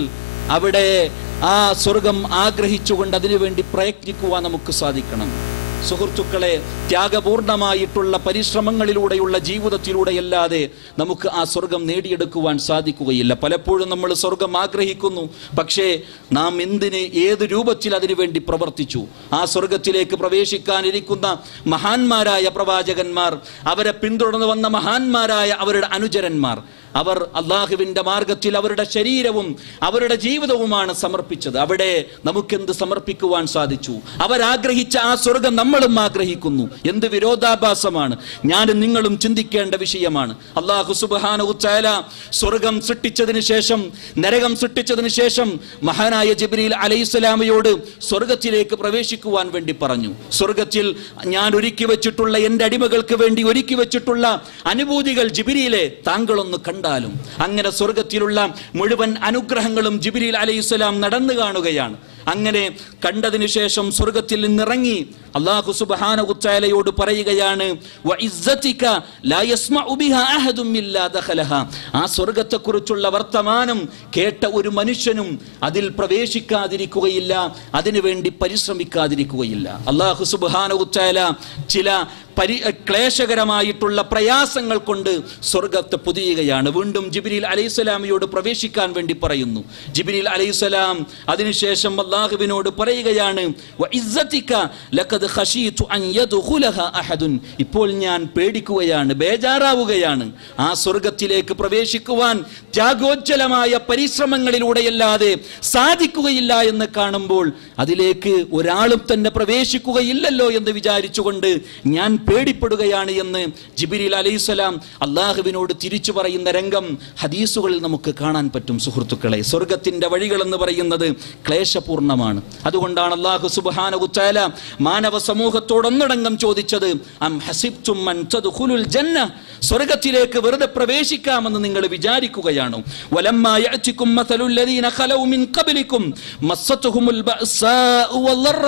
അവിടെ ആ സ്വർഗം ആഗ്രഹിച്ചുകൊണ്ട് അതിനുവേണ്ടി പ്രയത്നിക്കുവാൻ നമുക്ക് സാധിക്കണം. സുഹൃത്തുക്കളെ, ത്യാഗപൂർണമായിട്ടുള്ള പരിശ്രമങ്ങളിലൂടെയുള്ള ജീവിതത്തിലൂടെയല്ലാതെ നമുക്ക് ആ സ്വർഗം നേടിയെടുക്കുവാൻ സാധിക്കുകയില്ല. പലപ്പോഴും നമ്മൾ സ്വർഗം ആഗ്രഹിക്കുന്നു, പക്ഷേ നാം എന്തിന്, ഏത് രൂപത്തിൽ അതിനുവേണ്ടി പ്രവർത്തിച്ചു? ആ സ്വർഗത്തിലേക്ക് പ്രവേശിക്കാനിരിക്കുന്ന മഹാന്മാരായ പ്രവാചകന്മാർ, അവരെ പിന്തുടർന്നു വന്ന മഹാന്മാരായ അവരുടെ അനുചരന്മാർ, അവർ അള്ളാഹുവിന്റെ മാർഗത്തിൽ അവരുടെ ശരീരവും അവരുടെ ജീവിതവുമാണ് സമർപ്പിച്ചത്. അവിടെ നമുക്കെന്ത് സമർപ്പിക്കുവാൻ സാധിച്ചു? അവരാഗ്രഹിച്ച ആ സ്വർഗം നമ്മളും ആഗ്രഹിക്കുന്നു. എന്ത് വിരോധാഭാസമാണ്! ഞാനും നിങ്ങളും ചിന്തിക്കേണ്ട വിഷയമാണ്. അല്ലാഹു സുബ്ഹാനഹു വതആല സ്വർഗം സൃഷ്ടിച്ചതിന് ശേഷം, നരകം സൃഷ്ടിച്ചതിന് ശേഷം മഹാനായ ജിബ്രീൽ അലൈഹിസ്സലാമയോട് സ്വർഗത്തിലേക്ക് പ്രവേശിക്കുവാൻ വേണ്ടി പറഞ്ഞു. സ്വർഗത്തിൽ ഞാൻ ഒരുക്കി വെച്ചിട്ടുള്ള, എന്റെ അടിമകൾക്ക് വേണ്ടി ഒരുക്കി വെച്ചിട്ടുള്ള അനുഭൂതികൾ ജിബ്രീലെ താങ്കളൊന്ന് കണ്ടാലും. അങ്ങനെ സ്വർഗത്തിലുള്ള മുഴുവൻ അനുഗ്രഹങ്ങളും ജിബ്രീൽ അലൈഹിസ്സലാം നടന്നു കാണുകയാണ്. അങ്ങനെ കണ്ടതിനു ശേഷം സ്വർഗത്തിൽ നിന്നിറങ്ങി അല്ലാഹു അല്ലാഹു സുബ്ഹാനഹു വ തആലയോട് പറയുകയാണ്, വഇസ്സതിക ലാ യസ്മഉ ബിഹാ അഹദും ഇല്ലാ ദഖലഹാ. ആ സ്വർഗ്ഗത്തെക്കുറിച്ചുള്ള വർത്തമാനം കേട്ട ഒരു മനുഷ്യനും അതിൽ പ്രവേശിക്കാതിരിക്കുകയില്ല, അതിനുവേണ്ടി പരിശ്രമിക്കാതിരിക്കുകയില്ല. അല്ലാഹു സുബ്ഹാനഹു വ തആല ചില ക്ലേശകരമായിട്ടുള്ള പ്രയാസങ്ങൾ കൊണ്ട് സ്വർഗത്തെ പൊതിയുകയാണ്. വീണ്ടും ജിബ്രീൽ അലൈഹിസ്സലാമിയോട് പ്രവേശിക്കാൻ വേണ്ടി പറയുന്നു. ജിബ്രീൽ അലൈഹിസ്സലാം അതിനുശേഷം അല്ലാഹുവിനോട് പറയുകയാണ്, വഇസ്സതിക ലഖദ് ഖശീതു അൻ യദ്ഖുലഹാ അഹദുൻ. ഇപ്പോൾ ഞാൻ പേടിക്കുകയാണ്, ബേജാറാവുകയാണ്. ആ സ്വർഗത്തിലേക്ക് പ്രവേശിക്കുവാൻ ത്യാഗോജ്ജലമായ പരിശ്രമങ്ങളിലൂടെയല്ലാതെ സാധിക്കുകയില്ല എന്ന് കാണുമ്പോൾ അതിലേക്ക് ഒരാളും തന്നെ പ്രവേശിക്കുകയില്ലല്ലോ എന്ന് വിചാരിച്ചുകൊണ്ട് ഞാൻ പേടിപ്പെടുകയാണ് എന്ന് ജിബ്രീൽ അലൈഹിസ്സലാം അല്ലാഹുവിനോട് തിരിച്ചു പറയുന്ന രംഗം ഹദീസുകളിൽ നമുക്ക് കാണാൻ പറ്റും. സുഹൃത്തുക്കളെ, സ്വർഗത്തിന്റെ വഴികൾ എന്ന് പറയുന്നത് ക്ലേശപൂർണ്ണമാണ്. അതുകൊണ്ടാണ് അല്ലാഹു സുബ്ഹാനഹു വ തആല മാനവ സമൂഹത്തോടൊന്നടങ്കം ചോദിച്ചത്, അം ഹസിബ്തും അൻ തദ്ഖുലുൽ ജന്ന. സ്വർഗത്തിലേക്ക് വെറുതെ പ്രവേശിക്കാമെന്ന് നിങ്ങൾ വിചാരിക്കുകയാണോ? വലമ്മാ യഅതികും മസലുൽ ലദീന ഖലൗ മിൻ ഖബ്ലികും മസ്സതുഹുമുൽ ബഅസാഉ വല്ലറ.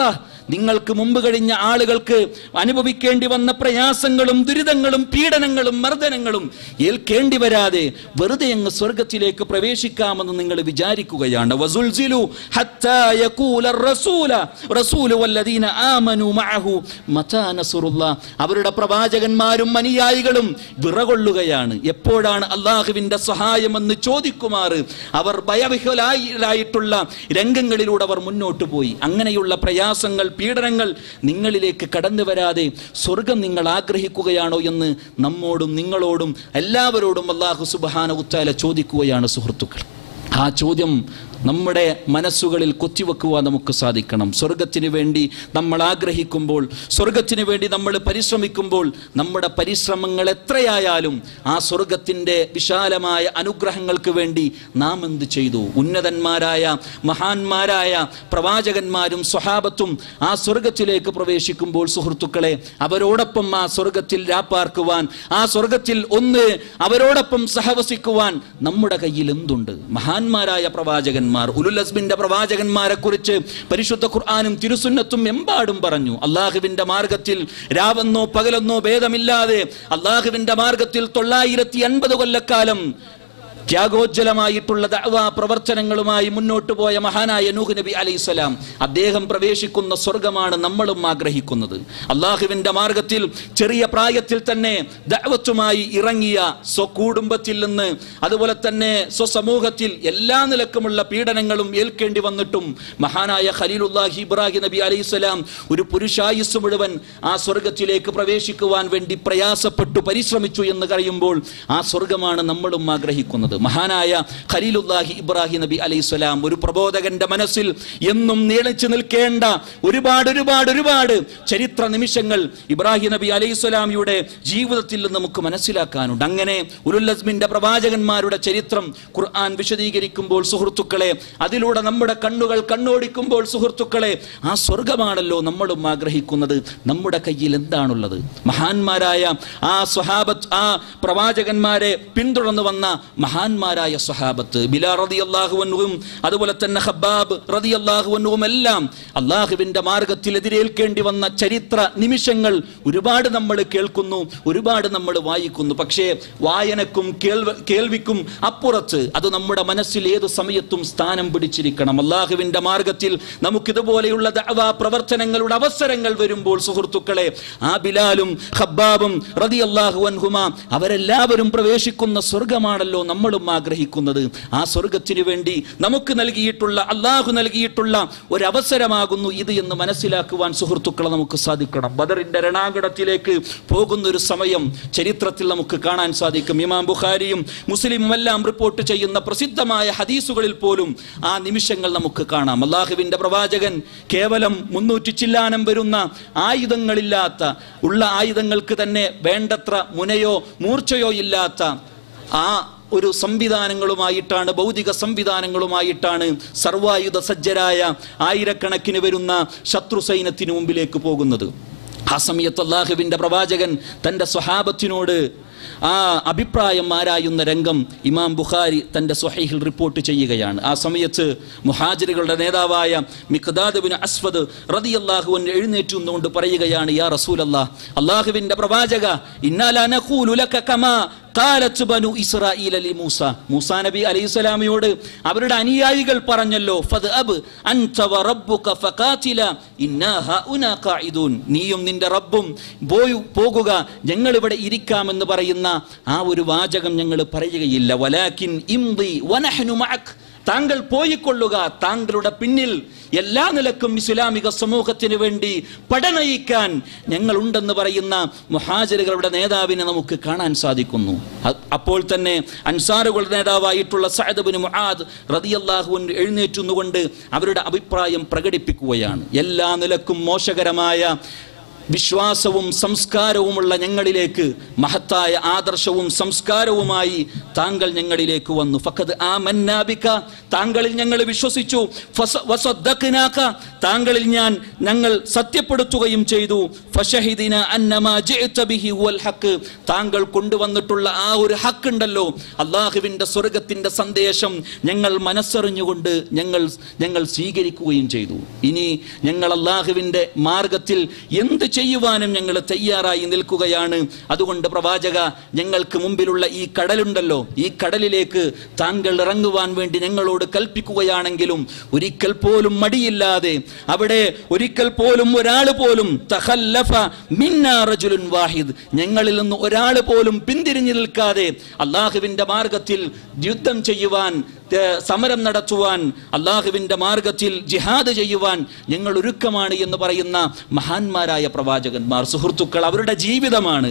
നിങ്ങൾക്ക് മുമ്പ് കഴിഞ്ഞ ആളുകൾക്ക് അനുഭവിക്കേണ്ടി വന്ന പ്രയാസങ്ങളും ദുരിതങ്ങളും പീഡനങ്ങളും മർദ്ദനങ്ങളും ഏൽക്കേണ്ടി വരാതെ വെറുതെ അങ്ങ് സ്വർഗത്തിലേക്ക് പ്രവേശിക്കാമെന്ന് നിങ്ങൾ വിചാരിക്കുകയാണ്. വസുൽസിലു ഹത്താ യഖൂല റസൂലു വല്ലദീന ആമനു മഅഹു മതാ നസ്റുല്ലാഹ്. അവരുടെ പ്രവാചകന്മാരും അനുയായികളും വിറകൊള്ളുകയാണ്. എപ്പോഴാണ് അല്ലാഹുവിന്റെ സഹായമെന്ന് ചോദിക്കുമാറ് അവർ ഭയവിഹ്വലായിട്ടുള്ള രംഗങ്ങളിലൂടെ അവർ മുന്നോട്ട് പോയി. അങ്ങനെയുള്ള പ്രയാസങ്ങൾ, പീഡനങ്ങൾ നിങ്ങളിലേക്ക് കടന്നു വരാതെ സ്വർഗം നിങ്ങൾ ആഗ്രഹിക്കുകയാണോ എന്ന് നമ്മോടും നിങ്ങളോടും എല്ലാവരോടും അല്ലാഹു സുബ്ഹാനഹു വ തആല ചോദിക്കുകയാണ്. സുഹൃത്തുക്കൾ, ആ ചോദ്യം നമ്മുടെ മനസ്സുകളിൽ കൊത്തിവെക്കുവാൻ നമുക്ക് സാധിക്കണം. സ്വർഗത്തിന് വേണ്ടി നമ്മൾ ആഗ്രഹിക്കുമ്പോൾ, സ്വർഗത്തിന് വേണ്ടി നമ്മൾ പരിശ്രമിക്കുമ്പോൾ, നമ്മുടെ പരിശ്രമങ്ങൾ എത്രയായാലും ആ സ്വർഗത്തിൻ്റെ വിശാലമായ അനുഗ്രഹങ്ങൾക്ക് വേണ്ടി നാം എന്ത് ചെയ്തു? ഉന്നതന്മാരായ മഹാന്മാരായ പ്രവാചകന്മാരും സ്വഹാബത്തും ആ സ്വർഗത്തിലേക്ക് പ്രവേശിക്കുമ്പോൾ സുഹൃത്തുക്കളെ, അവരോടൊപ്പം ആ സ്വർഗത്തിൽ രാപ്പാർക്കുവാൻ, ആ സ്വർഗത്തിൽ ഒന്ന് അവരോടൊപ്പം സഹവസിക്കുവാൻ നമ്മുടെ കയ്യിൽ എന്തുണ്ട്? മഹാന്മാരായ പ്രവാചകന്മാർ, ഉലുൽ അസ്മിന്റെ പ്രവാചകന്മാരെ കുറിച്ച് പരിശുദ്ധ ഖുർആനും തിരുസുന്നത്തും എമ്പാടും പറഞ്ഞു. അല്ലാഹുവിന്റെ മാർഗത്തിൽ രാവെന്നോ പകലെന്നോ ഭേദമില്ലാതെ അല്ലാഹുവിന്റെ മാർഗത്തിൽ 950 കൊല്ലക്കാലം ത്യാഗോജ്ജലമായിട്ടുള്ള ദഅ്വാ പ്രവർത്തനങ്ങളുമായി മുന്നോട്ട് പോയ മഹാനായ നൂഹ് നബി അലൈഹിസ്സലാം, അദ്ദേഹം പ്രവേശിക്കുന്ന സ്വർഗമാണ് നമ്മളും ആഗ്രഹിക്കുന്നത്. അല്ലാഹുവിന്റെ മാർഗത്തിൽ ചെറിയ പ്രായത്തിൽ തന്നെ ദഅ്വത്തുമായി ഇറങ്ങിയ സ്വകുടുംബത്തിൽ നിന്ന്, അതുപോലെ തന്നെ സ്വസമൂഹത്തിൽ എല്ലാ നിലക്കുമുള്ള പീഡനങ്ങളും ഏൽക്കേണ്ടി വന്നിട്ടും മഹാനായ ഖലീലുല്ലാഹി ഇബ്രാഹിം നബി അലൈഹിസ്സലാം ഒരു പുരുഷായുസ് മുഴുവൻ ആ സ്വർഗത്തിലേക്ക് പ്രവേശിക്കുവാൻ വേണ്ടി പ്രയാസപ്പെട്ടു പരിശ്രമിച്ചു എന്ന് പറയുമ്പോൾ ആ സ്വർഗമാണ് നമ്മളും ആഗ്രഹിക്കുന്നത്. മഹാനായ ഖലീലുല്ലാഹി ഇബ്രാഹിം നബി അലൈഹിസ്സലാം, ഒരു പ്രബോധകന്റെ മനസ്സിൽ എന്നും നീളിച്ചു നിൽക്കേണ്ട ഒരുപാട് ചരിത്ര നിമിഷങ്ങൾ ഇബ്രാഹിം നബി അലൈഹിസ്സലാമിയുടെ ജീവിതത്തിൽ നിന്ന് നമുക്ക് മനസ്സിലാക്കാനുണ്ട്. അങ്ങനെ ഉലുൽ അസ്മിന്റെ പ്രവാചകന്മാരുടെ ചരിത്രം ഖുർആൻ വിശദീകരിക്കുമ്പോൾ സുഹൃത്തുക്കളെ, അതിലൂടെ നമ്മുടെ കണ്ണുകൾ കണ്ണോടിക്കുമ്പോൾ സുഹൃത്തുക്കളെ, ആ സ്വർഗമാണല്ലോ നമ്മളും ആഗ്രഹിക്കുന്നത്. നമ്മുടെ കയ്യിൽ എന്താണുള്ളത്? മഹാന്മാരായ ആ സ്വഹാബത്ത്, ആ പ്രവാചകന്മാരെ പിന്തുടർന്നു വന്ന മഹാന്മാരായ സ്വഹാബത്ത്, ബിലാൽ റളിയല്ലാഹു അൻഹുവും അതുപോലെ തന്നെ ഖബ്ബാബ് റളിയല്ലാഹു അൻഹുവും എല്ലാം അല്ലാഹുവിന്റെ മാർഗത്തിൽ എതിരേൽക്കേണ്ടി വന്ന ചരിത്ര നിമിഷങ്ങൾ ഒരുപാട് നമ്മൾ കേൾക്കുന്നു, ഒരുപാട് നമ്മൾ വായിക്കുന്നു. പക്ഷേ വായനക്കും കേൾവിക്കും അപ്പുറത്ത് അത് നമ്മുടെ മനസ്സിൽ ഏതു സമയത്തും സ്ഥാനം പിടിച്ചിരിക്കണം. അല്ലാഹുവിന്റെ മാർഗത്തിൽ നമുക്കിതുപോലെയുള്ള ദഅ്വാ പ്രവർത്തനങ്ങളുടെ അവസരങ്ങൾ വരുമ്പോൾ സുഹൃത്തുക്കളെ, ആ ബിലാലും ഖബ്ബാബും റളിയല്ലാഹു അൻഹുമാ അവരെല്ലാവരും പ്രവേശിക്കുന്ന സ്വർഗമാണല്ലോ നമ്മളും ആഗ്രഹിക്കുന്നത്. ആ സ്വർഗത്തിന് വേണ്ടി നമുക്ക് നൽകിയിട്ടുള്ള, അല്ലാഹു നൽകിയിട്ടുള്ള ഒരു അവസരമാകുന്നു ഇത് എന്ന് മനസ്സിലാക്കുവാൻ സുഹൃത്തുക്കളെ നമുക്ക് സാധിക്കണം. ബദറിന്റെ രണാങ്കണത്തിലേക്ക് പോകുന്ന ഒരു സമയം ചരിത്രത്തിൽ നമുക്ക് കാണാൻ സാധിക്കും. ഇമാം ബുഖാരിയും മുസ്ലിമും എല്ലാം റിപ്പോർട്ട് ചെയ്യുന്ന പ്രസിദ്ധമായ ഹദീസുകളിൽ പോലും ആ നിമിഷങ്ങൾ നമുക്ക് കാണാം. അല്ലാഹുവിന്റെ പ്രവാചകൻ കേവലം 300 ചില്ലാനം വരുന്ന ആയുധങ്ങളില്ലാത്ത, ഉള്ള ആയുധങ്ങൾക്ക് തന്നെ വേണ്ടത്ര മുനയോ മൂർച്ചയോ ഇല്ലാത്ത ആ ഒരു സംവിധാനങ്ങളുമായിട്ടാണ്, ഭൗതിക സംവിധാനങ്ങളുമായിട്ടാണ് സർവായുധ സജ്ജരായ ആയിരക്കണക്കിന് വരുന്ന ശത്രു സൈന്യത്തിന് മുമ്പിലേക്ക് പോകുന്നത്. ആ സമയത്ത് അല്ലാഹുവിന്റെ പ്രവാചകൻ തന്റെ സ്വഹാബത്തിനോട് അഭിപ്രായം ആരായുന്ന രംഗം ഇമാം ബുഖാരി തൻ്റെ സ്വഹീഹിൽ റിപ്പോർട്ട് ചെയ്യുകയാണ്. ആ സമയത്ത് മുഹാജിറുകളുടെ നേതാവായ മിഖ്ദാദ് ബിൻ അസ്വദ് റളിയല്ലാഹു അൻഹു എഴുന്നേറ്റ് നിന്നുകൊണ്ട് പറയുകയാണ്, യാ റസൂലല്ലാഹ്, അല്ലാഹുവിൻ്റെ പ്രവാചക, ഇന്നാ ലാ നഖൂലു ലക കമാ ഖാലത്ത് ബനു ഇസ്രായീല ലി മൂസ, മൂസാ നബി അലൈഹിസ്സലാമിയോട് അവരുടെ അനുയായികൾ പറഞ്ഞല്ലോ, ഫദ്അബ് അൻത വറബ്ബുക ഫഖാതില ഇന്നാ ഹഉനാ ഖാഇദൂൻ, നീയും നിന്റെ റബ്ബും പോകുക, ഞങ്ങൾ ഇവിടെ ഇരിക്കാമെന്ന് പറയുന്ന ആ ഒരു വാചകം ഞങ്ങൾ പറയുകയില്ല. വലാകിൻ ഇംദി വനഹ്നു മഅക്, താങ്കൾ പോയിക്കൊള്ളുക, താങ്കളുടെ പിന്നിൽ എല്ലാ നിലക്കും ഇസ്ലാമിക സമൂഹത്തിന് വേണ്ടി പടനയിക്കാൻ ഞങ്ങളുണ്ടെന്ന് പറയുന്ന മുഹാജിറുകളുടെ നേതാവിനെ നമുക്ക് കാണാൻ സാധിക്കുന്നു. അപ്പോൾ തന്നെ അൻസാറുകളുടെ നേതാവായിട്ടുള്ള സഅദ് ബിൻ മുആദ് റളിയല്ലാഹു അൻഹു എഴുന്നേറ്റുന്നുകൊണ്ട് അവരുടെ അഭിപ്രായം പ്രകടിപ്പിക്കുകയാണ്. എല്ലാ നിലക്കും മോശകരമായ വിശ്വാസവും സംസ്കാരവുമുള്ള ഞങ്ങളിലേക്ക്, മഹത്തായ ആദർശവും സംസ്കാരവുമായി താങ്കൾ ഞങ്ങളിലേക്ക് വന്നു. ഫഖദ് ആമന്നാ ബിക, താങ്കളിൽ ഞങ്ങൾ വിശ്വസിച്ചു. വസദ്ദഖ്നാക, താങ്കളിൽ ഞങ്ങൾ സത്യപ്പെടുത്തുകയും ചെയ്തു. ഫശഹിദിന അന്നമാ ജിഅത ബിഹി വൽ ഹഖ്, താങ്കൾ കൊണ്ടുവന്നിട്ടുള്ള ആ ഒരു ഹക്ക് ഉണ്ടല്ലോ, അല്ലാഹുവിൻ്റെ സ്വർഗത്തിൻ്റെ സന്ദേശം ഞങ്ങൾ മനസ്സറിഞ്ഞുകൊണ്ട് ഞങ്ങൾ സ്വീകരിക്കുകയും ചെയ്തു. ഇനി ഞങ്ങൾ അല്ലാഹുവിൻ്റെ മാർഗത്തിൽ എന്ത് ചെയ്യുവാനും ഞങ്ങൾ തയ്യാറായി നിൽക്കുകയാണ്. അതുകൊണ്ട് പ്രവാചക, ഞങ്ങൾക്ക് മുമ്പിലുള്ള ഈ കടലുണ്ടല്ലോ, ഈ കടലിലേക്ക് താങ്കൾ ഇറങ്ങുവാൻ വേണ്ടി ഞങ്ങളോട് കൽപ്പിക്കുകയാണെങ്കിലും ഒരിക്കൽ പോലും മടിയില്ലാതെ, അവിടെ ഒരിക്കൽ പോലും ഒരാൾ പോലും തഖല്ലഫ മിന്നാ റജുലുൻ വാഹിദ്, ഞങ്ങളിൽ നിന്ന് ഒരാൾ പോലും പിന്തിരിഞ്ഞു നിൽക്കാതെ അല്ലാഹുവിൻ്റെ മാർഗത്തിൽ യുദ്ധം ചെയ്യുവാൻ, സമരം നടത്തുവാൻ, അല്ലാഹുവിൻ്റെ മാർഗത്തിൽ ജിഹാദ് ചെയ്യുവാൻ ഞങ്ങൾ ഒരുക്കമാണ് എന്ന് പറയുന്ന മഹാന്മാരായ പ്രവാചകന്മാർ. സുഹൃത്തുക്കൾ, അവരുടെ ജീവിതമാണ്.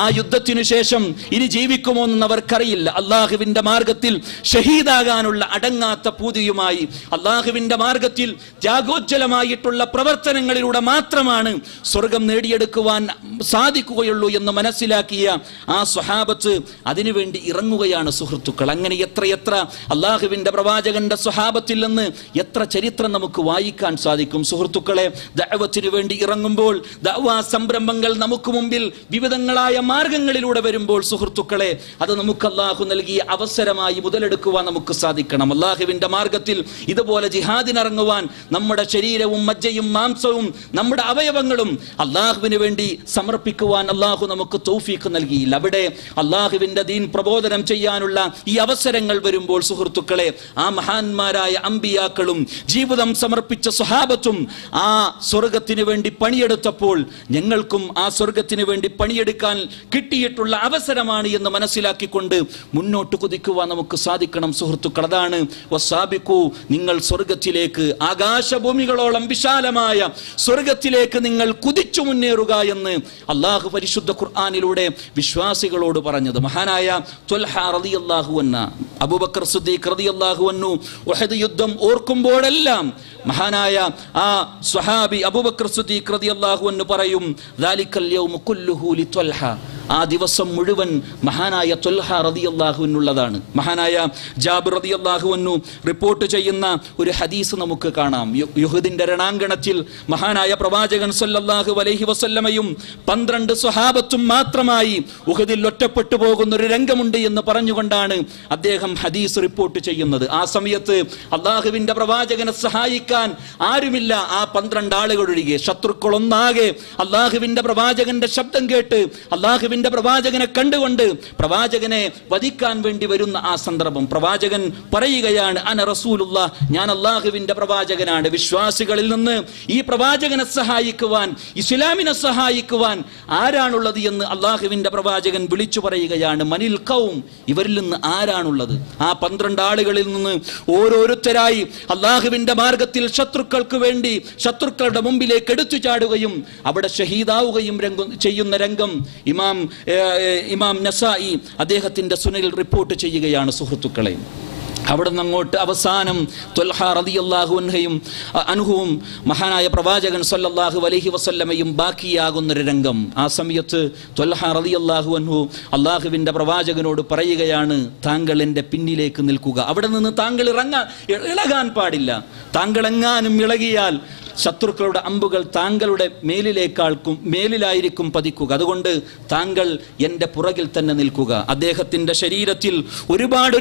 ആ യുദ്ധത്തിനു ശേഷം ഇനി ജീവിക്കുമോ എന്നവർക്കറിയില്ല. അല്ലാഹുവിൻ്റെ മാർഗത്തിൽ ഷഹീദാകാനുള്ള അടങ്ങാത്ത പൂതിയുമായി, അല്ലാഹുവിൻ്റെ മാർഗത്തിൽ ത്യാഗോജ്ജലമായിട്ടുള്ള പ്രവർത്തനങ്ങളിലൂടെ മാത്രമാണ് സ്വർഗം നേടിയെടുക്കുവാൻ സാധിക്കുകയുള്ളൂ എന്ന് മനസ്സിലാക്കിയ ആ സ്വഹാബത്ത് അതിനുവേണ്ടി ഇറങ്ങുകയാണ്. സുഹൃത്തുക്കൾ, അങ്ങനെ എത്രയെത്ര അല്ലാഹുവിൻ്റെ പ്രവാചകന്റെ സ്വഹാബത്തിൽ നിന്ന് എത്ര ചരിത്രം നമുക്ക് വായിക്കാൻ സാധിക്കും. സുഹൃത്തുക്കളെ, ദഅവത്തിന് വേണ്ടി ഇറങ്ങുമ്പോൾ, ദഅവാ സംരംഭങ്ങൾ നമുക്ക് മുമ്പിൽ വിവിധങ്ങളായ മാർഗങ്ങളിലൂടെ വരുമ്പോൾ, സുഹൃത്തുക്കളെ, അത് നമുക്ക് അല്ലാഹു നൽകിയ അവസരമായി മുതലെടുക്കുവാൻ നമുക്ക് സാധിക്കണം. അല്ലാഹുവിൻ്റെ മാർഗത്തിൽ ഇതുപോലെ ജിഹാദിനിറങ്ങുവാൻ നമ്മുടെ ശരീരവും മജ്ജയും മാംസവും നമ്മുടെ അവയവങ്ങളും അല്ലാഹുവിന് വേണ്ടി സമർപ്പിക്കുവാൻ അല്ലാഹു നമുക്ക് തൗഫീഖ് നൽകിയില്ല. അവിടെ അല്ലാഹുവിൻ്റെ ദീൻ പ്രബോധനം ചെയ്യാനുള്ള ഈ അവസരങ്ങൾ വരുമ്പോൾ, സുഹൃത്തുക്കളെ, ആ മഹാന്മാരായ അമ്പിയാക്കളും ജീവിതം സമർപ്പിച്ച സ്വഹാബത്തും ആ സ്വർഗത്തിന് വേണ്ടി പണിയെടുത്തപ്പോൾ ഞങ്ങൾക്കും ആ സ്വർഗത്തിന് വേണ്ടി പണിയെടുക്കാൻ കിട്ടിയിട്ടുള്ള അവസരമാണ് എന്ന് മനസ്സിലാക്കിക്കൊണ്ട് മുന്നോട്ട് കുതിക്കുവാൻ നമുക്ക് സാധിക്കണം. സുഹൃത്തുക്കൾ, അതാണ് വസാബിഖു, നിങ്ങൾ സ്വർഗത്തിലേക്ക്, ആകാശഭൂമികളോളം വിശാലമായ സ്വർഗത്തിലേക്ക് നിങ്ങൾ കുതിച്ചു മുന്നേറുക എന്ന് അല്ലാഹു പരിശുദ്ധ ഖുർആനിലൂടെ വിശ്വാസികളോട് പറഞ്ഞത്. മഹാനായ ത്വൽഹ റളിയല്ലാഹു അൻഹു, അബൂബക്കർ സിദ്ദീഖ് റളിയല്ലാഹു അൻഹു ഉഹദ് യുദ്ധം ഓർക്കുമ്പോഴെല്ലാം മഹാനായ ആ സ്വഹാബി അബൂബക്കർ സിദ്ദീഖ് റളിയല്ലാഹു അൻഹു പറയും, ദാലിക്കൽ യൗമു കുല്ലുഹു ലിത്വൽഹ, ആ ദിവസം മുഴുവൻ മഹാനായ ത്വൽഹ റളിയല്ലാഹു അൻഹുള്ളതാണ്. മഹാനായ ജാബിർ റളിയല്ലാഹു അൻഹു റിപ്പോർട്ട് ചെയ്യുന്ന ഒരു ഹദീസ് നമുക്ക് കാണാം. യുഹദിന്റെ രണാങ്കണത്തിൽ മഹാനായ പ്രവാചകൻ സല്ലല്ലാഹു അലൈഹി വസല്ലമയും 12 സ്വഹാബത്തും മാത്രമായി ഉഹദിൽ ഒറ്റപ്പെട്ടു പോകുന്ന ഒരു രംഗമുണ്ട് എന്ന് പറഞ്ഞുകൊണ്ടാണ് അദ്ദേഹം ഹദീസ് റിപ്പോർട്ട് ചെയ്യുന്നത്. ആ സമയത്ത് അല്ലാഹുവിന്റെ പ്രവാചകനെ സഹായിക്കാൻ ആരുമില്ല, ആ 12 ആളുകളൊഴികെ. ശത്രുക്കളൊന്നാകെ അല്ലാഹുവിന്റെ പ്രവാചകന്റെ ശബ്ദം കേട്ട് അല്ലാഹുവിന്റെ പ്രവാചകനെ കണ്ടുകൊണ്ട് പ്രവാചകനെ വധിക്കാൻ വേണ്ടി വരുന്ന ആ സന്ദർഭം പ്രവാചകൻ പറയുകയാണ്, അന റസൂലുള്ളാഹ്, ഞാൻ അല്ലാഹുവിന്റെ പ്രവാചകനാണ്. വിശ്വാസികളിൽ നിന്ന് ഈ പ്രവാചകനെ സഹായിക്കുവാൻ, ഇസ്ലാമിനെ സഹായിക്കുവാൻ ആരാണുള്ളത് എന്ന് അല്ലാഹുവിന്റെ പ്രവാചകൻ വിളിച്ചു പറയുകയാണ്. മനിൽ ഖൗം, ഇവരിൽ നിന്ന് ആരാണുള്ളത്? ആ 12 ആളുകളിൽ നിന്ന് ഓരോരുത്തരായി അല്ലാഹുവിന്റെ മാർഗത്തിൽ ശത്രുക്കൾക്ക് വേണ്ടി ശത്രുക്കളുടെ മുമ്പിലേക്ക് എടുത്തു ചാടുകയും അവിടെ ഷഹീദാവുകയും ചെയ്യുന്ന രംഗം ഇമാം നസായി അദ്ദേഹത്തിന്റെ സുനനിൽ റിപ്പോർട്ട് ചെയ്യുകയാണ്. സുഹൃത്തുക്കളെ, അവിടെ നിന്ന് അങ്ങോട്ട് അവസാനം ത്വൽഹ റളിയല്ലാഹു അൻഹുവും മഹാനായ പ്രവാചകൻ സല്ലല്ലാഹു അലൈഹി വസല്ലമയും ബാക്കിയാകുന്നൊരു രംഗം. ആ സമയത്ത് ത്വൽഹ റളിയല്ലാഹു അൻഹു അല്ലാഹുവിൻ്റെ പ്രവാചകനോട് പറയുകയാണ്, താങ്കൾ എൻ്റെ പിന്നിലേക്ക് നിൽക്കുക, അവിടെ നിന്ന് താങ്കൾ ഇളകാൻ പാടില്ല. താങ്കൾ എങ്ങാനും ഇളകിയാൽ ശത്രുക്കളുടെ അമ്പുകൾ താങ്കളുടെ മേലിലായിരിക്കും പതിക്കുക. അതുകൊണ്ട് താങ്കൾ എൻ്റെ പുറകിൽ തന്നെ നിൽക്കുക. അദ്ദേഹത്തിൻ്റെ ശരീരത്തിൽ ഒരുപാട്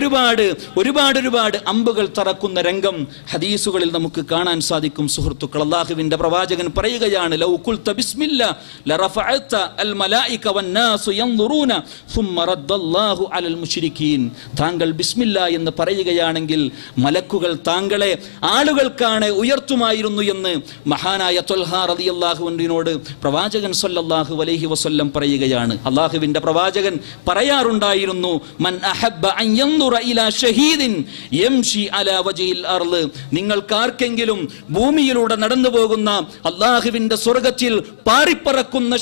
അമ്പുകൾ തറക്കുന്ന രംഗം ഹദീസുകളിൽ നമുക്ക് കാണാൻ സാധിക്കും. സുഹൃത്തുക്കൾ, അല്ലാഹുവിൻ്റെ പ്രവാചകൻ പറയുകയാണ്, ലൗ ഖുൽത ബിസ്മില്ലാ ലറഫഅത അൽ മലായിക വന്നാസു യൻദുറൂന സുമ്മ റദ്ദല്ലാഹു അലൽ മുശ്രിക്കീൻ. താങ്കൾ ബിസ്മില്ലാ എന്ന് പറയുകയാണെങ്കിൽ മലക്കുകൾ താങ്കളെ ആളുകൾക്കാണ് ഉയർത്തുമായിരുന്നു എന്ന് മഹാനായ ത്വൽഹ റളിയല്ലാഹു അൻഹുവിനോട് പ്രവാചകൻ സല്ലല്ലാഹു അലൈഹി വസല്ലം പറയുകയാണ്. അല്ലാഹുവിൻ്റെ പ്രവാചകൻ പറയാറുണ്ടായിരുന്നു, മൻ അഹബ്ബ അൻ യൻദുറ ഇലാ ഷഹീദിൻ യംശി അലാ വജ്ഹിൽ അർള്. നിങ്ങൾക്കാർക്കെങ്കിലും ഭൂമിയിലൂടെ നടന്നു പോകുന്ന അല്ലാഹുവിൻ്റെ സ്വർഗ്ഗത്തിൽ പാറിപ്പറക്കുന്ന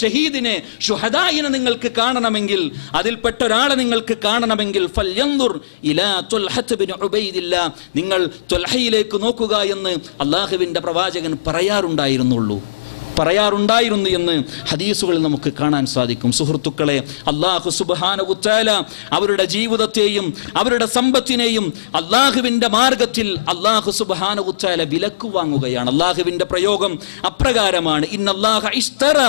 ഷഹീദിനെ ശുഹദായിനെ നിങ്ങൾക്ക് കാണണമെങ്കിൽ, അതിൽപ്പെട്ട ഒരാളെ നിങ്ങൾക്ക് കാണണമെങ്കിൽ ഫൽയൻദുർ ഇലാ ത്വൽഹത ബിൻ ഉബൈദില്ലാ, നിങ്ങൾ ത്വൽഹയിലേക്ക് നോക്കുക എന്ന് അല്ലാഹുവിൻ്റെ പ്രവാചകൻ പറയാറുണ്ടായിരുന്നു എന്ന് ഹദീസുകളിൽ നമുക്ക് കാണാൻ സാധിക്കും. സുഹൃത്തുക്കളെ, അല്ലാഹു സുബ്ഹാനഹു വതആല അവരുടെ ജീവിതത്തെയും അവരുടെ സമ്പത്തിനെയും അല്ലാഹുവിൻ്റെ മാർഗത്തിൽ അല്ലാഹു സുബ്ഹാനഹു വതആല വിലക്ക് വാങ്ങുകയാണ്. അല്ലാഹുവിൻ്റെ പ്രയോഗം അപ്രകാരമാണ്, ഇന്നല്ലാഹ ഇശ്തറ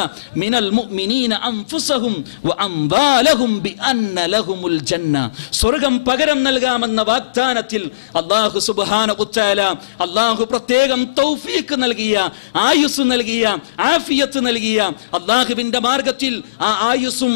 മിനൽ മുഅ്മിനീന അൻഫുസഹും വഅംവാലഹും ബിഅന്ന ലഹുമുൽ ജന്ന. സ്വർഗ്ഗം പകരം നൽകാമെന്ന വാഗ്ദാനത്തിൽ അല്ലാഹു സുബ്ഹാനഹു വതആല പ്രത്യേകം തൗഫീഖ് നൽകിയ, ആയുസ് നൽകിയ, ആഫിയത്ത് നൽകിയ, അല്ലാഹുവിൻ്റെ മാർഗത്തിൽ ആ ആയുസ്സും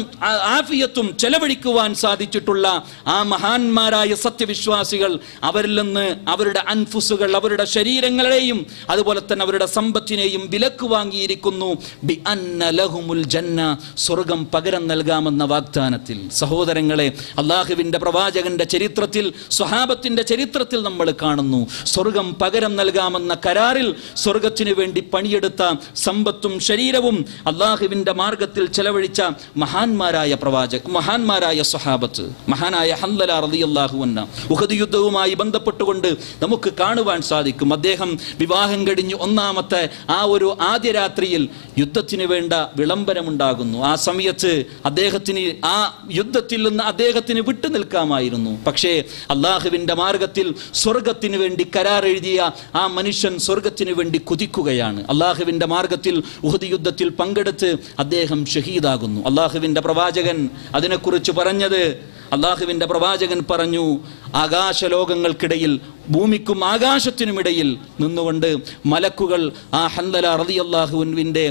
ആഫിയത്തും ചെലവഴിക്കുവാൻ സാധിച്ചിട്ടുള്ള ആ മഹാന്മാരായ സത്യവിശ്വാസികൾ, അവരിൽ നിന്ന് അവരുടെ അൻഫുസുകൾ, അവരുടെ ശരീരങ്ങളെയും അതുപോലെ തന്നെ അവരുടെ സമ്പത്തിനെയും വിലക്ക് വാങ്ങിയിരിക്കുന്നു. ബി അന്ന ലഹുമുൽ ജന്ന, സ്വർഗം പകരം നൽകാമെന്ന വാഗ്ദാനത്തിൽ. സഹോദരങ്ങളെ, അല്ലാഹുവിൻ്റെ പ്രവാചകന്റെ ചരിത്രത്തിൽ, സ്വഹാബത്തിന്റെ ചരിത്രത്തിൽ നമ്മൾ കാണുന്നു, സ്വർഗം പകരം നൽകാമെന്ന കരാറിൽ സ്വർഗത്തിനു വേണ്ടി പണിയെടുത്ത സമ്പത്തും ശരീരവും അല്ലാഹുവിൻ്റെ മാർഗത്തിൽ ചെലവഴിച്ച മഹാന്മാരായ സ്വഹാബത്ത്. മഹാനായ ഹൻദല റളിയല്ലാഹു അൻഹു ഉഹദ് യുദ്ധവുമായി ബന്ധപ്പെട്ടുകൊണ്ട് നമുക്ക് കാണുവാൻ സാധിക്കും. അദ്ദേഹം വിവാഹം കഴിഞ്ഞ് ഒന്നാമത്തെ ആ ഒരു ആദ്യ രാത്രിയിൽ യുദ്ധത്തിന് വേണ്ട വിളംബരമുണ്ടാകുന്നു. ആ സമയത്ത് അദ്ദേഹത്തിന് ആ യുദ്ധത്തിൽ നിന്ന് അദ്ദേഹത്തിന് വിട്ടു നിൽക്കാമായിരുന്നു. പക്ഷേ അല്ലാഹുവിൻ്റെ മാർഗത്തിൽ സ്വർഗത്തിന് വേണ്ടി കരാർ എഴുതിയ ആ മനുഷ്യൻ സ്വർഗത്തിന് വേണ്ടി കുതിക്കുകയാണ്. അല്ലാഹുവിൻ്റെ മാർഗത്തിൽ ഉഹദ് യുദ്ധത്തിൽ പങ്കെടുത്ത് അദ്ദേഹം ഷഹീദാകുന്നു. അല്ലാഹുവിൻ്റെ പ്രവാചകൻ അതിനെക്കുറിച്ച് പറഞ്ഞു, ആകാശലോകങ്ങൾക്കിടയിൽ, ഭൂമിക്കും ആകാശത്തിനുമിടയിൽ നിന്നുകൊണ്ട് മലക്കുകൾ ആ ഹൻദല റളിയല്ലാഹു അൻഹുവിൻ്റെ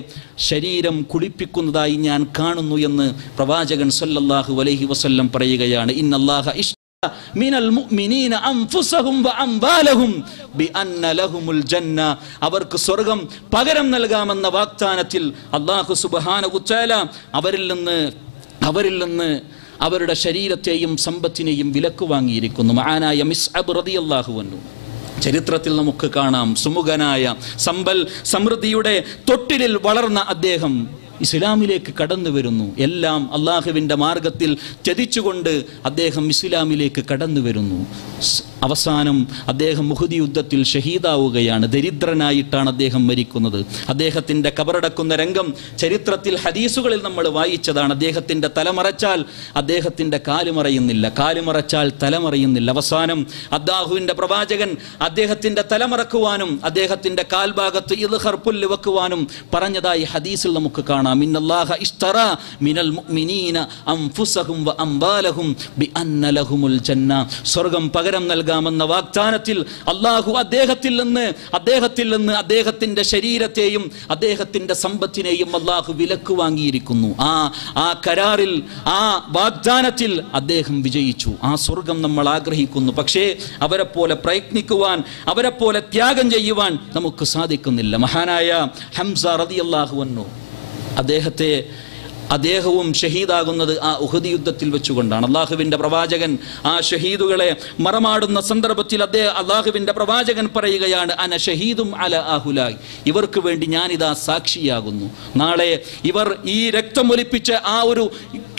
ശരീരം കുളിപ്പിക്കുന്നതായി ഞാൻ കാണുന്നു എന്ന് പ്രവാചകൻ സല്ലല്ലാഹു അലൈഹി വസല്ലം പറയുകയാണ്. ഇന്നല്ലാഹ മിനൽ മുഅ്മിനീന അൻഫുസഹും വഅംവാലഹും ബിഅന്ന ലഹുമുൽ ജന്ന. അവർക്ക് സ്വർഗ്ഗം പകരം നൽകാമെന്ന വാഗ്ദാനത്തിൽ അല്ലാഹു സുബ്ഹാനഹു വതആല അവരിൽ നിന്ന് അവരുടെ ശരീരത്തെയും സമ്പത്തിനെയും വിലക്ക് വാങ്ങിയിരിക്കുന്നു. മഹാനായ മിസ്അബ് റളിയല്ലാഹു അൻഹു ചരിത്രത്തിൽ നമുക്ക് കാണാം, സുമുഖനായ സമ്പൽ സമൃദ്ധിയുടെ തൊട്ടിലിൽ വളർന്ന അദ്ദേഹം ഇസ്ലാമിലേക്ക് കടന്നു വരുന്നു. എല്ലാം അല്ലാഹുവിൻ്റെ മാർഗത്തിൽ ത്യജിച്ചുകൊണ്ട് അദ്ദേഹം ഇസ്ലാമിലേക്ക് കടന്നു വരുന്നു. അവസാനം അദ്ദേഹം ഉഹദ് യുദ്ധത്തിൽ ഷഹീദാവുകയാണ്. ദരിദ്രനായിട്ടാണ് അദ്ദേഹം മരിക്കുന്നത്. അദ്ദേഹത്തിൻ്റെ കബറടക്കുന്ന രംഗം ചരിത്രത്തിൽ ഹദീസുകളിൽ നമ്മൾ വായിച്ചതാണ്. അദ്ദേഹത്തിൻ്റെ തലമറച്ചാൽ അദ്ദേഹത്തിൻ്റെ കാലുമറച്ചാൽ തലമറയുന്നില്ല. അവസാനം അല്ലാഹുവിൻ്റെ പ്രവാചകൻ അദ്ദേഹത്തിൻ്റെ തലമറക്കുവാനും അദ്ദേഹത്തിൻ്റെ കാൽഭാഗത്ത് ഇദ്ഖർ പുല്ല് വെക്കുവാനും പറഞ്ഞതായി ഹദീസിൽ നമുക്ക് കാണാം. ഇന്നല്ലാഹ ഇശ്തറ മിനൽ മുഅ്മിനീന അൻഫുസഹും വഅംവാലഹും ബിഅന്ന ലഹുമുൽ ജന്ന. സ്വർഗ്ഗം പകരം നൽകാമെന്ന വാഗ്ദാനത്തിൽ അല്ലാഹു അദ്ദേഹത്തിൽ നിന്ന് അദ്ദേഹത്തിൻ്റെ ശരീരത്തെയും അദ്ദേഹത്തിൻ്റെ സമ്പത്തിനെയും അല്ലാഹു വിലക്ക് വാങ്ങിയിരിക്കുന്നു. ആ കരാറിൽ, ആ വാഗ്ദാനത്തിൽ അദ്ദേഹം വിജയിച്ചു. ആ സ്വർഗം നമ്മൾ ആഗ്രഹിക്കുന്നു. പക്ഷേ അവരെ പോലെ പ്രയത്നിക്കുവാൻ, അവരെ പോലെ ത്യാഗം ചെയ്യുവാൻ നമുക്ക് സാധിക്കുന്നില്ല. മഹാനായ ഹംസ റളിയല്ലാഹു അൻഹു അദ്ദേഹവും ഷഹീദാകുന്നത് ആ ഉഹദ് യുദ്ധത്തിൽ വെച്ചുകൊണ്ടാണ്. അല്ലാഹുവിൻ്റെ പ്രവാചകൻ ആ ഷഹീദുകളെ മറമാടുന്ന സന്ദർഭത്തിൽ അല്ലാഹുവിൻ്റെ പ്രവാചകൻ പറയുകയാണ്, അന ഷഹീദും അല ആഹുലായ്, ഇവർക്ക് വേണ്ടി ഞാനിതാ സാക്ഷിയാകുന്നു. നാളെ ഇവർ ഈ രക്തമൊലിപ്പിച്ച ആ ഒരു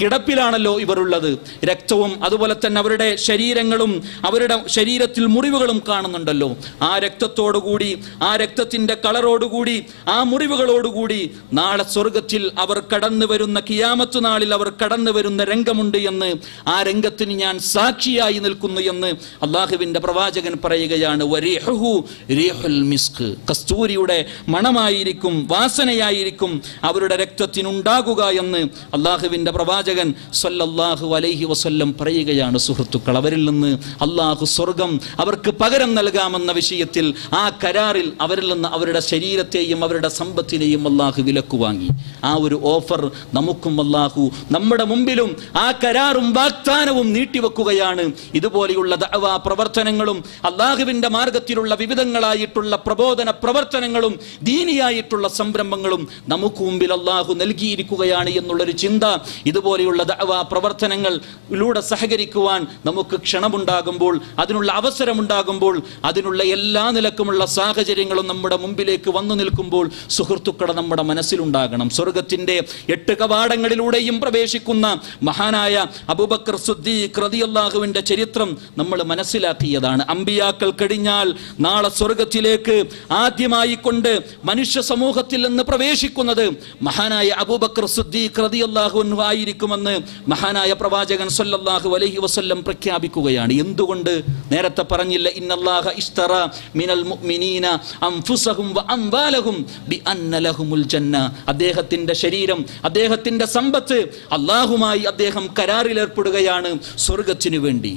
കിടപ്പിലാണല്ലോ ഇവരുള്ളത്. രക്തവും അതുപോലെ തന്നെ അവരുടെ ശരീരങ്ങളും അവരുടെ ശരീരത്തിൽ മുറിവുകളും കാണുന്നുണ്ടല്ലോ. ആ രക്തത്തോടുകൂടി, ആ രക്തത്തിൻ്റെ കളറോടുകൂടി, ആ മുറിവുകളോടുകൂടി നാളെ സ്വർഗത്തിൽ അവർ കടന്നു വരുന്ന ഖിയാമത്ത് നാളിൽ അവർ കടന്നു വരുന്ന രംഗമുണ്ട് എന്ന്, ആ രംഗത്തിന് ഞാൻ സാക്ഷിയായി നിൽക്കുന്നു എന്ന് അള്ളാഹുവിന്റെ പ്രവാചകൻ പറയുകയാണ്. വരീഹുഹു റീഹുൽ മിസ്ക്, കസ്തൂരിയുടെ മണമായിരിക്കും, വാസനയായിരിക്കും അവരുടെ രക്തത്തിനുണ്ടാകുക എന്ന് അള്ളാഹുവിന്റെ പ്രവാചകൻ സ്വല്ലല്ലാഹു അലൈഹി വസല്ലം പറയുകയാണ്. സുഹൃത്തുക്കൾ, അവരിൽ നിന്ന് അള്ളാഹു സ്വർഗം അവർക്ക് പകരം നൽകാമെന്ന വിഷയത്തിൽ ആ കരാറിൽ അവരിൽ നിന്ന് അവരുടെ ശരീരത്തെയും അവരുടെ സമ്പത്തിനെയും അള്ളാഹു വിലക്കു വാങ്ങി. ആ ഒരു ഓഫർ നമുക്കും അള്ളാഹു നമ്മുടെ മുമ്പിലും ആ കരാറും വാഗ്ദാനവും നീട്ടിവെക്കുകയാണ്. ഇതുപോലെയുള്ള ദഅവാ പ്രവർത്തനങ്ങളും അള്ളാഹുവിന്റെ മാർഗത്തിലുള്ള വിവിധങ്ങളായിട്ടുള്ള പ്രബോധന പ്രവർത്തനങ്ങളും ദീനിയായിട്ടുള്ള സംരംഭങ്ങളും നമുക്ക് മുമ്പിൽ അള്ളാഹു നൽകിയിരിക്കുകയാണ് എന്നുള്ളൊരു ചിന്ത, ഇതുപോലെയുള്ള ദഅവാ പ്രവർത്തനങ്ങളിലൂടെ സഹകരിക്കുവാൻ നമുക്ക് ക്ഷണമുണ്ടാകുമ്പോൾ, അതിനുള്ള അവസരമുണ്ടാകുമ്പോൾ, അതിനുള്ള എല്ലാ നിലക്കുമുള്ള സാഹചര്യങ്ങളും നമ്മുടെ മുമ്പിലേക്ക് വന്നു നിൽക്കുമ്പോൾ സുഹൃത്തുക്കളെ നമ്മുടെ മനസ്സിലുണ്ടാകണം. സ്വർഗത്തിന്റെ 8 കവാടങ്ങളിലൂടെയും പ്രവേശിക്കുന്ന മഹാനായ അബൂബക്കർ സിദ്ദീഖ് റളിയല്ലാഹുവിന്റെ ചരിത്രം നമ്മൾ മനസ്സിലാക്കിയതാണ്. അമ്പിയാക്കൾ കഴിഞ്ഞാൽ നാളെ സ്വർഗത്തിലേക്ക് ആദ്യമായി കൊണ്ട് മനുഷ്യ സമൂഹത്തിൽ നിന്ന് പ്രവേശിക്കുന്നത് മഹാനായ അബൂബക്കർ സിദ്ദീഖ് റളിയല്ലാഹു അൻഹു ആയിരിക്കുമെന്ന് മഹാനായ പ്രവാചകൻ സ്വല്ലല്ലാഹു അലൈഹി വസല്ലം പ്രഖ്യാപിക്കുകയാണ്. എന്തുകൊണ്ട്? നേരത്തെ പറഞ്ഞില്ല, ഇന്നല്ലാഹ ഇഷ്തറ മിനൽ മുഅ്മിനീന അൻഫുസഹും വ അംവാലഹും ബിഅന്ന ലഹുമുൽ ജന്ന. അദ്ദേഹത്തിന്റെ ശരീരം, അദ്ദേഹത്തിന്റെ സമ്പത്ത് അല്ലാഹുമായി അദ്ദേഹം കരാറിലേർപ്പെടുകയാണ് സ്വർഗത്തിനു വേണ്ടി.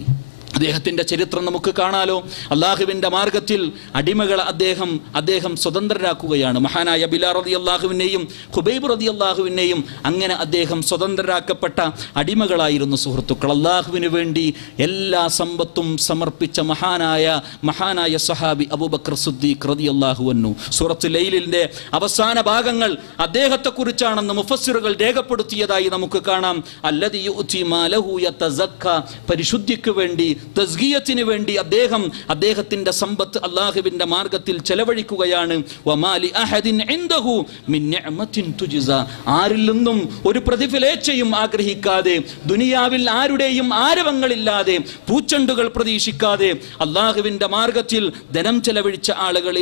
അദ്ദേഹത്തിന്റെ ചരിത്രം നമുക്ക് കാണാലോ. അള്ളാഹുവിന്റെ മാർഗത്തിൽ അടിമകളെ അദ്ദേഹം സ്വതന്ത്രരാക്കുകയാണ്. മഹാനായ ബിലാൽ റളിയല്ലാഹുവിനെയും ഖുബൈബ് റളിയല്ലാഹുവിനെയും അങ്ങനെ അദ്ദേഹം സ്വതന്ത്രരാക്കപ്പെട്ട അടിമകളായിരുന്നു. സുഹൃത്തുക്കൾ, അള്ളാഹുവിന് വേണ്ടി എല്ലാ സമ്പത്തും സമർപ്പിച്ച മഹാനായ സഹാബി അബൂബക്കർ സിദ്ദീഖ് റളിയല്ലാഹു അൻഹു. സൂറത്തുൽ ലൈലിന്റെ അവസാന ഭാഗങ്ങൾ അദ്ദേഹത്തെ കുറിച്ചാണെന്ന് മുഫസ്സിറുകൾ രേഖപ്പെടുത്തിയതായി നമുക്ക് കാണാം. അല്ലദി യുഅതി മാലഹു യതസക്ക, പരിശുദ്ധിക്ക് വേണ്ടി, തസ്ഗിയത്തിന് വേണ്ടി അദ്ദേഹത്തിന്റെ സമ്പത്ത് അല്ലാഹുവിന്റെ മാർഗത്തിൽ ചെലവഴിക്കുകയാണ്. വമാലി അഹദിൻ ഇൻദഹു മിൻ നിഅമത്തിൻ തുജ്സ, ആരിൽ നിന്നും ഒരു പ്രതിഫലേച്ഛയും ആഗ്രഹിക്കാതെ, ദുനിയാവിൽ ആരുടെയും ആരവങ്ങളില്ലാതെ, പൂച്ചെണ്ടുകൾ പ്രതീക്ഷിക്കാതെ അല്ലാഹുവിന്റെ മാർഗത്തിൽ ധനം ചെലവഴിച്ച ആളുകൾ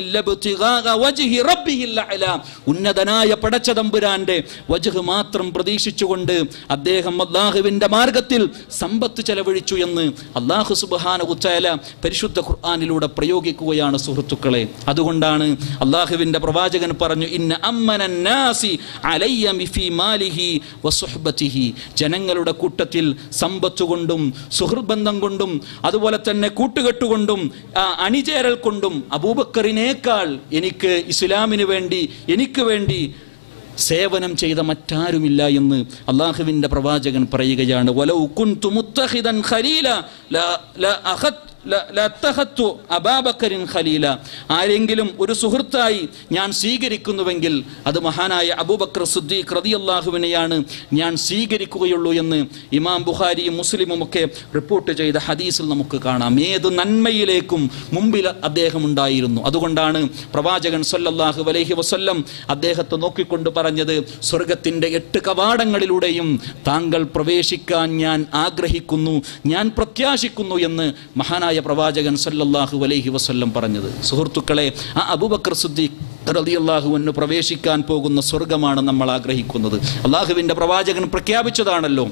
ഉന്നതനായ പടച്ചതമ്പുരാന്റെ വജ്ഹ് മാത്രം പ്രതീക്ഷിച്ചുകൊണ്ട് അദ്ദേഹം അല്ലാഹുവിന്റെ മാർഗത്തിൽ സമ്പത്ത് ചെലവഴിച്ചു എന്ന് അല്ലാഹു സുബ്ഹാനഹു തആല പരിശുദ്ധ ഖുർആനിലൂടെ പ്രയോഗിക്കുകയാണ്. സുഹൃത്തുക്കളെ, അതുകൊണ്ടാണ് അല്ലാഹുവിന്റെ പ്രവാചകൻ പറഞ്ഞു, ഇന്ന അമ്മനൻ നാസി അലയ്യ ഫീ മാലിഹി വസുഹ്ബതിഹി, ജനങ്ങളുടെ കൂട്ടത്തിൽ സമ്പത്ത് കൊണ്ടും സുഹൃബന്ധം കൊണ്ടും അതുപോലെ തന്നെ കൂട്ടുകെട്ടുകൊണ്ടും അണിചേരൽ കൊണ്ടും അബൂബക്കറിനേക്കാൾ എനിക്ക് ഇസ്ലാമിന് വേണ്ടി, എനിക്ക് വേണ്ടി സേവനം ചെയ്ത മറ്റാരുമില്ല എന്ന് അള്ളാഹുവിന്റെ പ്രവാചകൻ പറയുകയാണ്. വലൗ കുൻതു മുത്തഖിദൻ ഖലീല ല അഖദ് അബൂബക്കറിൻ ഖലീല, ആരെങ്കിലും ഒരു സുഹൃത്തായി ഞാൻ സ്വീകരിക്കുന്നുവെങ്കിൽ അത് മഹാനായ അബൂബക്കർ സിദ്ദീഖ് റളിയല്ലാഹുവിനെയാണ് ഞാൻ സ്വീകരിക്കുകയുള്ളൂ എന്ന് ഇമാം ബുഖാരിയും മുസ്ലിമും ഒക്കെ റിപ്പോർട്ട് ചെയ്ത ഹദീസിൽ നമുക്ക് കാണാം. ഏത് നന്മയിലേക്കും മുമ്പിൽ അദ്ദേഹം ഉണ്ടായിരുന്നു. അതുകൊണ്ടാണ് പ്രവാചകൻ സ്വല്ലല്ലാഹു അലൈഹി വസല്ലം അദ്ദേഹത്തെ നോക്കിക്കൊണ്ട് പറഞ്ഞത്, സ്വർഗത്തിന്റെ 8 കവാടങ്ങളിലൂടെയും താങ്കൾ പ്രവേശിക്കാൻ ഞാൻ ആഗ്രഹിക്കുന്നു, ഞാൻ പ്രത്യാശിക്കുന്നു എന്ന് മഹാനായ പ്രവാചകൻ സല്ലല്ലാഹു അലൈഹി വസല്ലം പറഞ്ഞത്. സുഹൃത്തുക്കളെ, ആ അബൂബക്കർ സിദ്ദീഖ് റളിയല്ലാഹു അൻഹു പ്രവേശിക്കാൻ പോകുന്ന സ്വർഗമാണ് നമ്മൾ ആഗ്രഹിക്കുന്നത്. അള്ളാഹുവിന്റെ പ്രവാചകൻ പ്രഖ്യാപിച്ചതാണല്ലോ,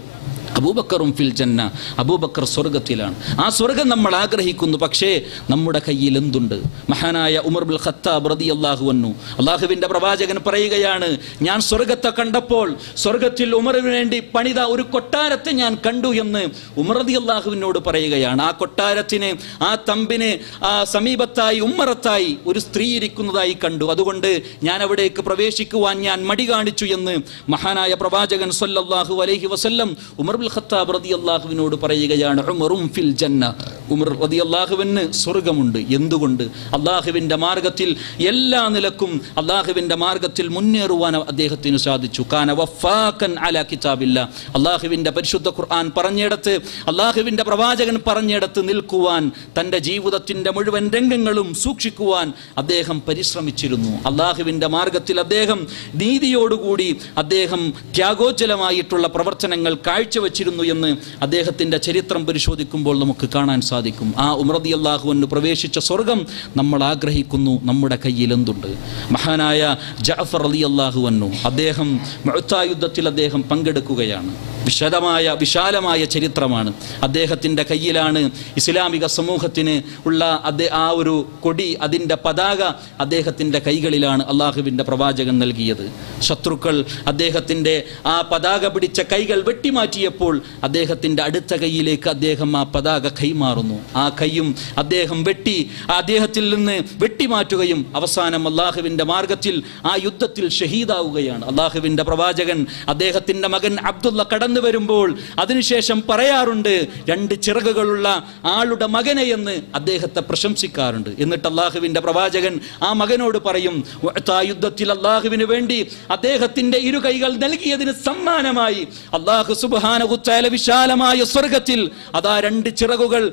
അബൂബക്കറും ഫിൽ ജന്ന, അബൂബക്കർ സ്വർഗത്തിലാണ്. ആ സ്വർഗം നമ്മൾ ആഗ്രഹിക്കുന്നു. പക്ഷേ നമ്മുടെ കയ്യിൽ എന്തുണ്ട്? മഹാനായ ഉമർ ബിൻ ഖത്താബ് റളിയല്ലാഹു അൻഹു, അള്ളാഹുവിന്റെ പ്രവാചകൻ പറയുകയാണ്, ഞാൻ സ്വർഗത്തെ കണ്ടപ്പോൾ സ്വർഗത്തിൽ ഉമറിന് വേണ്ടി പണിത ഒരു കൊട്ടാരത്തെ ഞാൻ കണ്ടു എന്ന് ഉമർ റളിയല്ലാഹുവിനോട് പറയുകയാണ്. ആ കൊട്ടാരത്തിന്, ആ തമ്പിന് സമീപത്തായി ഉമ്മറത്തായി ഒരു സ്ത്രീ ഇരിക്കുന്നതായി കണ്ടു. അതുകൊണ്ട് ഞാൻ അവിടേക്ക് പ്രവേശിക്കുവാൻ ഞാൻ മടി കാണിച്ചു എന്ന് മഹാനായ പ്രവാചകൻ സ്വല്ലല്ലാഹു അലൈഹി വസല്ലം ഉമർ ബിൻ ഖത്താബ് റളിയല്ലാഹുവിനോട് പറയുകയാണ്, ഉമറും ഫിൽ ജന്ന, ഉമർ റളിയല്ലാഹുവിന് സ്വർഗമുണ്ട്. എന്തുകൊണ്ട്? അള്ളാഹുവിന്റെ മാർഗത്തിൽ എല്ലാ നിലക്കും അള്ളാഹുവിന്റെ മാർഗത്തിൽ മുന്നേറുവാൻ അദ്ദേഹത്തിന് സാധിച്ചു. കാന വഫാക്കൻ അലാ കിതാബില്ലാ, അള്ളാഹുവിന്റെ പരിശുദ്ധ ഖുർആൻ പറഞ്ഞിടത്ത്, അള്ളാഹുവിന്റെ പ്രവാചകൻ പറഞ്ഞിടത്ത് നിൽക്കുവാൻ, തന്റെ ജീവിതത്തിന്റെ മുഴുവൻ രംഗങ്ങളും സൂക്ഷിക്കുവാൻ അദ്ദേഹം പരിശ്രമിച്ചിരുന്നു. അള്ളാഹുവിന്റെ മാർഗത്തിൽ അദ്ദേഹം നീതിയോടുകൂടി അദ്ദേഹം ത്യാഗോജ്ജലമായിട്ടുള്ള പ്രവർത്തനങ്ങൾ കാഴ്ചവെച്ചു വെച്ചിരുന്നു എന്ന് അദ്ദേഹത്തിൻ്റെ ചരിത്രം പരിശോധിക്കുമ്പോൾ നമുക്ക് കാണാൻ സാധിക്കും. ആ ഉമർ റളിയല്ലാഹു അൻഹു പ്രവേശിച്ച സ്വർഗം നമ്മൾ ആഗ്രഹിക്കുന്നു. നമ്മുടെ കയ്യിൽ എന്തുണ്ട്? മഹാനായ ജഅഫർ റളിയല്ലാഹു അൻഹു അദ്ദേഹം മുഅ്ത യുദ്ധത്തിൽ അദ്ദേഹം പങ്കെടുക്കുകയാണ്. വിശാലമായ ചരിത്രമാണ്. അദ്ദേഹത്തിൻ്റെ കയ്യിലാണ് ഇസ്ലാമിക സമൂഹത്തിന് ഉള്ള ആ ഒരു കൊടി, അതിൻ്റെ പതാക അദ്ദേഹത്തിൻ്റെ കൈകളിലാണ് അള്ളാഹുവിൻ്റെ പ്രവാചകൻ നൽകിയത്. ശത്രുക്കൾ അദ്ദേഹത്തിൻ്റെ ആ പതാക പിടിച്ച കൈകൾ വെട്ടിമാറ്റിയപ്പോൾ അദ്ദേഹത്തിൻ്റെ അടുത്ത കൈയിലേക്ക് അദ്ദേഹം ആ പതാക കൈമാറുന്നു. ആ കൈയും അദ്ദേഹം അദ്ദേഹത്തിൽ നിന്ന് വെട്ടിമാറ്റുകയും അവസാനം അള്ളാഹുവിൻ്റെ മാർഗത്തിൽ ആ യുദ്ധത്തിൽ ഷഹീദാവുകയാണ്. അള്ളാഹുവിൻ്റെ പ്രവാചകൻ അദ്ദേഹത്തിൻ്റെ മകൻ അബ്ദുള്ള കടന്നു വരുമ്പോൾ അതിനുശേഷം പറയാറുണ്ട്, 2 ചിറകുകളുള്ള ആളുടെ മകനെ എന്ന് അദ്ദേഹത്തെ പ്രശംസിക്കാറുണ്ട്. എന്നിട്ട് അള്ളാഹുവിൻ്റെ പ്രവാചകൻ ആ മകനോട് പറയും, യുദ്ധത്തിൽ അള്ളാഹുവിന് വേണ്ടി അദ്ദേഹത്തിന്റെ 2 കൈകൾ നൽകിയതിന് സമ്മാനമായി അള്ളാഹു സുബ്ഹാനഹു തആല വിശാലമായ സ്വർഗത്തിൽ അതാ 2 ചിറകുകൾ